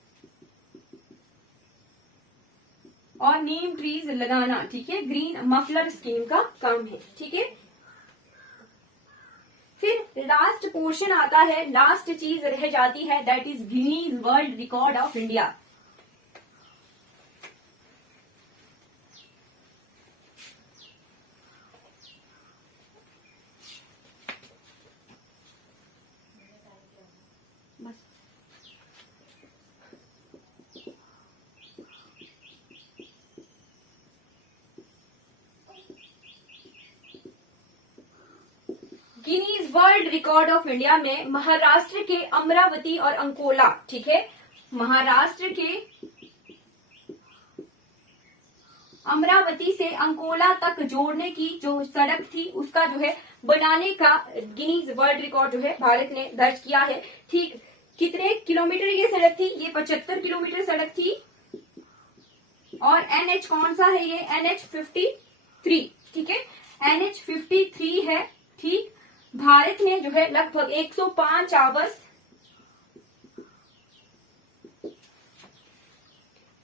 और नीम ट्रीज लगाना, ठीक है, ग्रीन मफलर स्कीम का काम है। ठीक है, फिर लास्ट पोर्शन आता है, लास्ट चीज रह जाती है, that is Guinness world record of India. Guinness world record of India में महाराष्ट्र के अमरावती और अंकोला, ठीक है, महाराष्ट्र के अमरावती से अंकोला तक जोड़ने की जो सड़क थी उसका जो है बनाने का गिनीज वर्ल्ड रिकॉर्ड जो है भारत ने दर्ज किया है। ठीक, कितने किलोमीटर ये सड़क थी? ये 75 किलोमीटर सड़क थी। और NH कौन सा है? ये NH 53, ठीक है, NH 53 है। ठीक, भारत ने जो है लगभग 105 आवर्स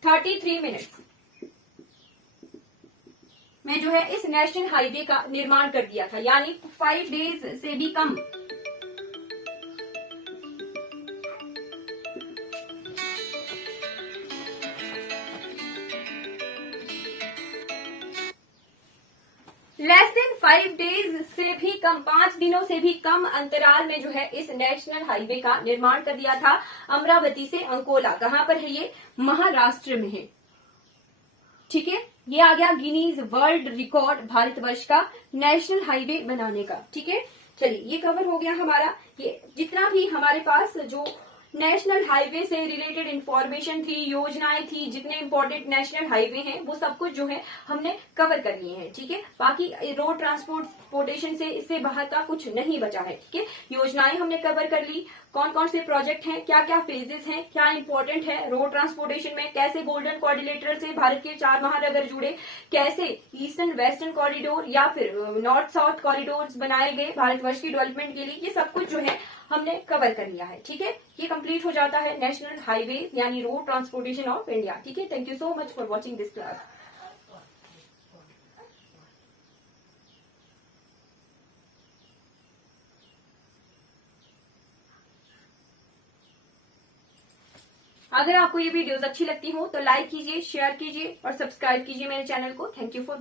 33 मिनट्स में जो है इस नेशनल हाईवे का निर्माण कर दिया था, यानी 5 डेज से भी कम। लेस देन 5 डेज से भी कम, 5 दिनों से भी कम अंतराल में जो है इस नेशनल हाईवे का निर्माण कर दिया था अमरावती से अंकोला। कहां पर है ये? महाराष्ट्र में है। ठीक है, ये आ गया गिनीज वर्ल्ड रिकॉर्ड भारतवर्ष का नेशनल हाईवे बनाने का। ठीक है, चलिए ये कवर हो गया हमारा। ये जितना भी हमारे पास जो नेशनल हाईवे से रिलेटेड इंफॉर्मेशन थी, योजनाएं थी, जितने इंपॉर्टेंट नेशनल हाईवे हैं वो सब कुछ जो है हमने कवर कर लिए हैं। ठीक है, बाकी रोड ट्रांसपोर्टेशन से इससे बाहर का कुछ नहीं बचा है। ठीक है, योजनाएं हमने कवर कर ली, कौन कौन से प्रोजेक्ट हैं, क्या क्या फेजेस हैं, क्या इंपॉर्टेंट है रोड ट्रांसपोर्टेशन में, कैसे गोल्डन कॉर्डिनेटर से भारत के 4 महानगर जुड़े, कैसे ईस्टर्न वेस्टर्न कॉरिडोर या फिर नॉर्थ साउथ कॉरिडोर बनाए गए भारतवर्ष की डेवलपमेंट के लिए, ये सब कुछ जो है हमने कवर कर लिया है। ठीक है, ये कंप्लीट हो जाता है नेशनल हाईवे यानी रोड ट्रांसपोर्टेशन ऑफ इंडिया। ठीक है, thank you so much for watching this class. अगर आपको ये वीडियोस अच्छी लगती हो तो लाइक कीजिए, शेयर कीजिए और सब्सक्राइब कीजिए मेरे चैनल को। Thank you for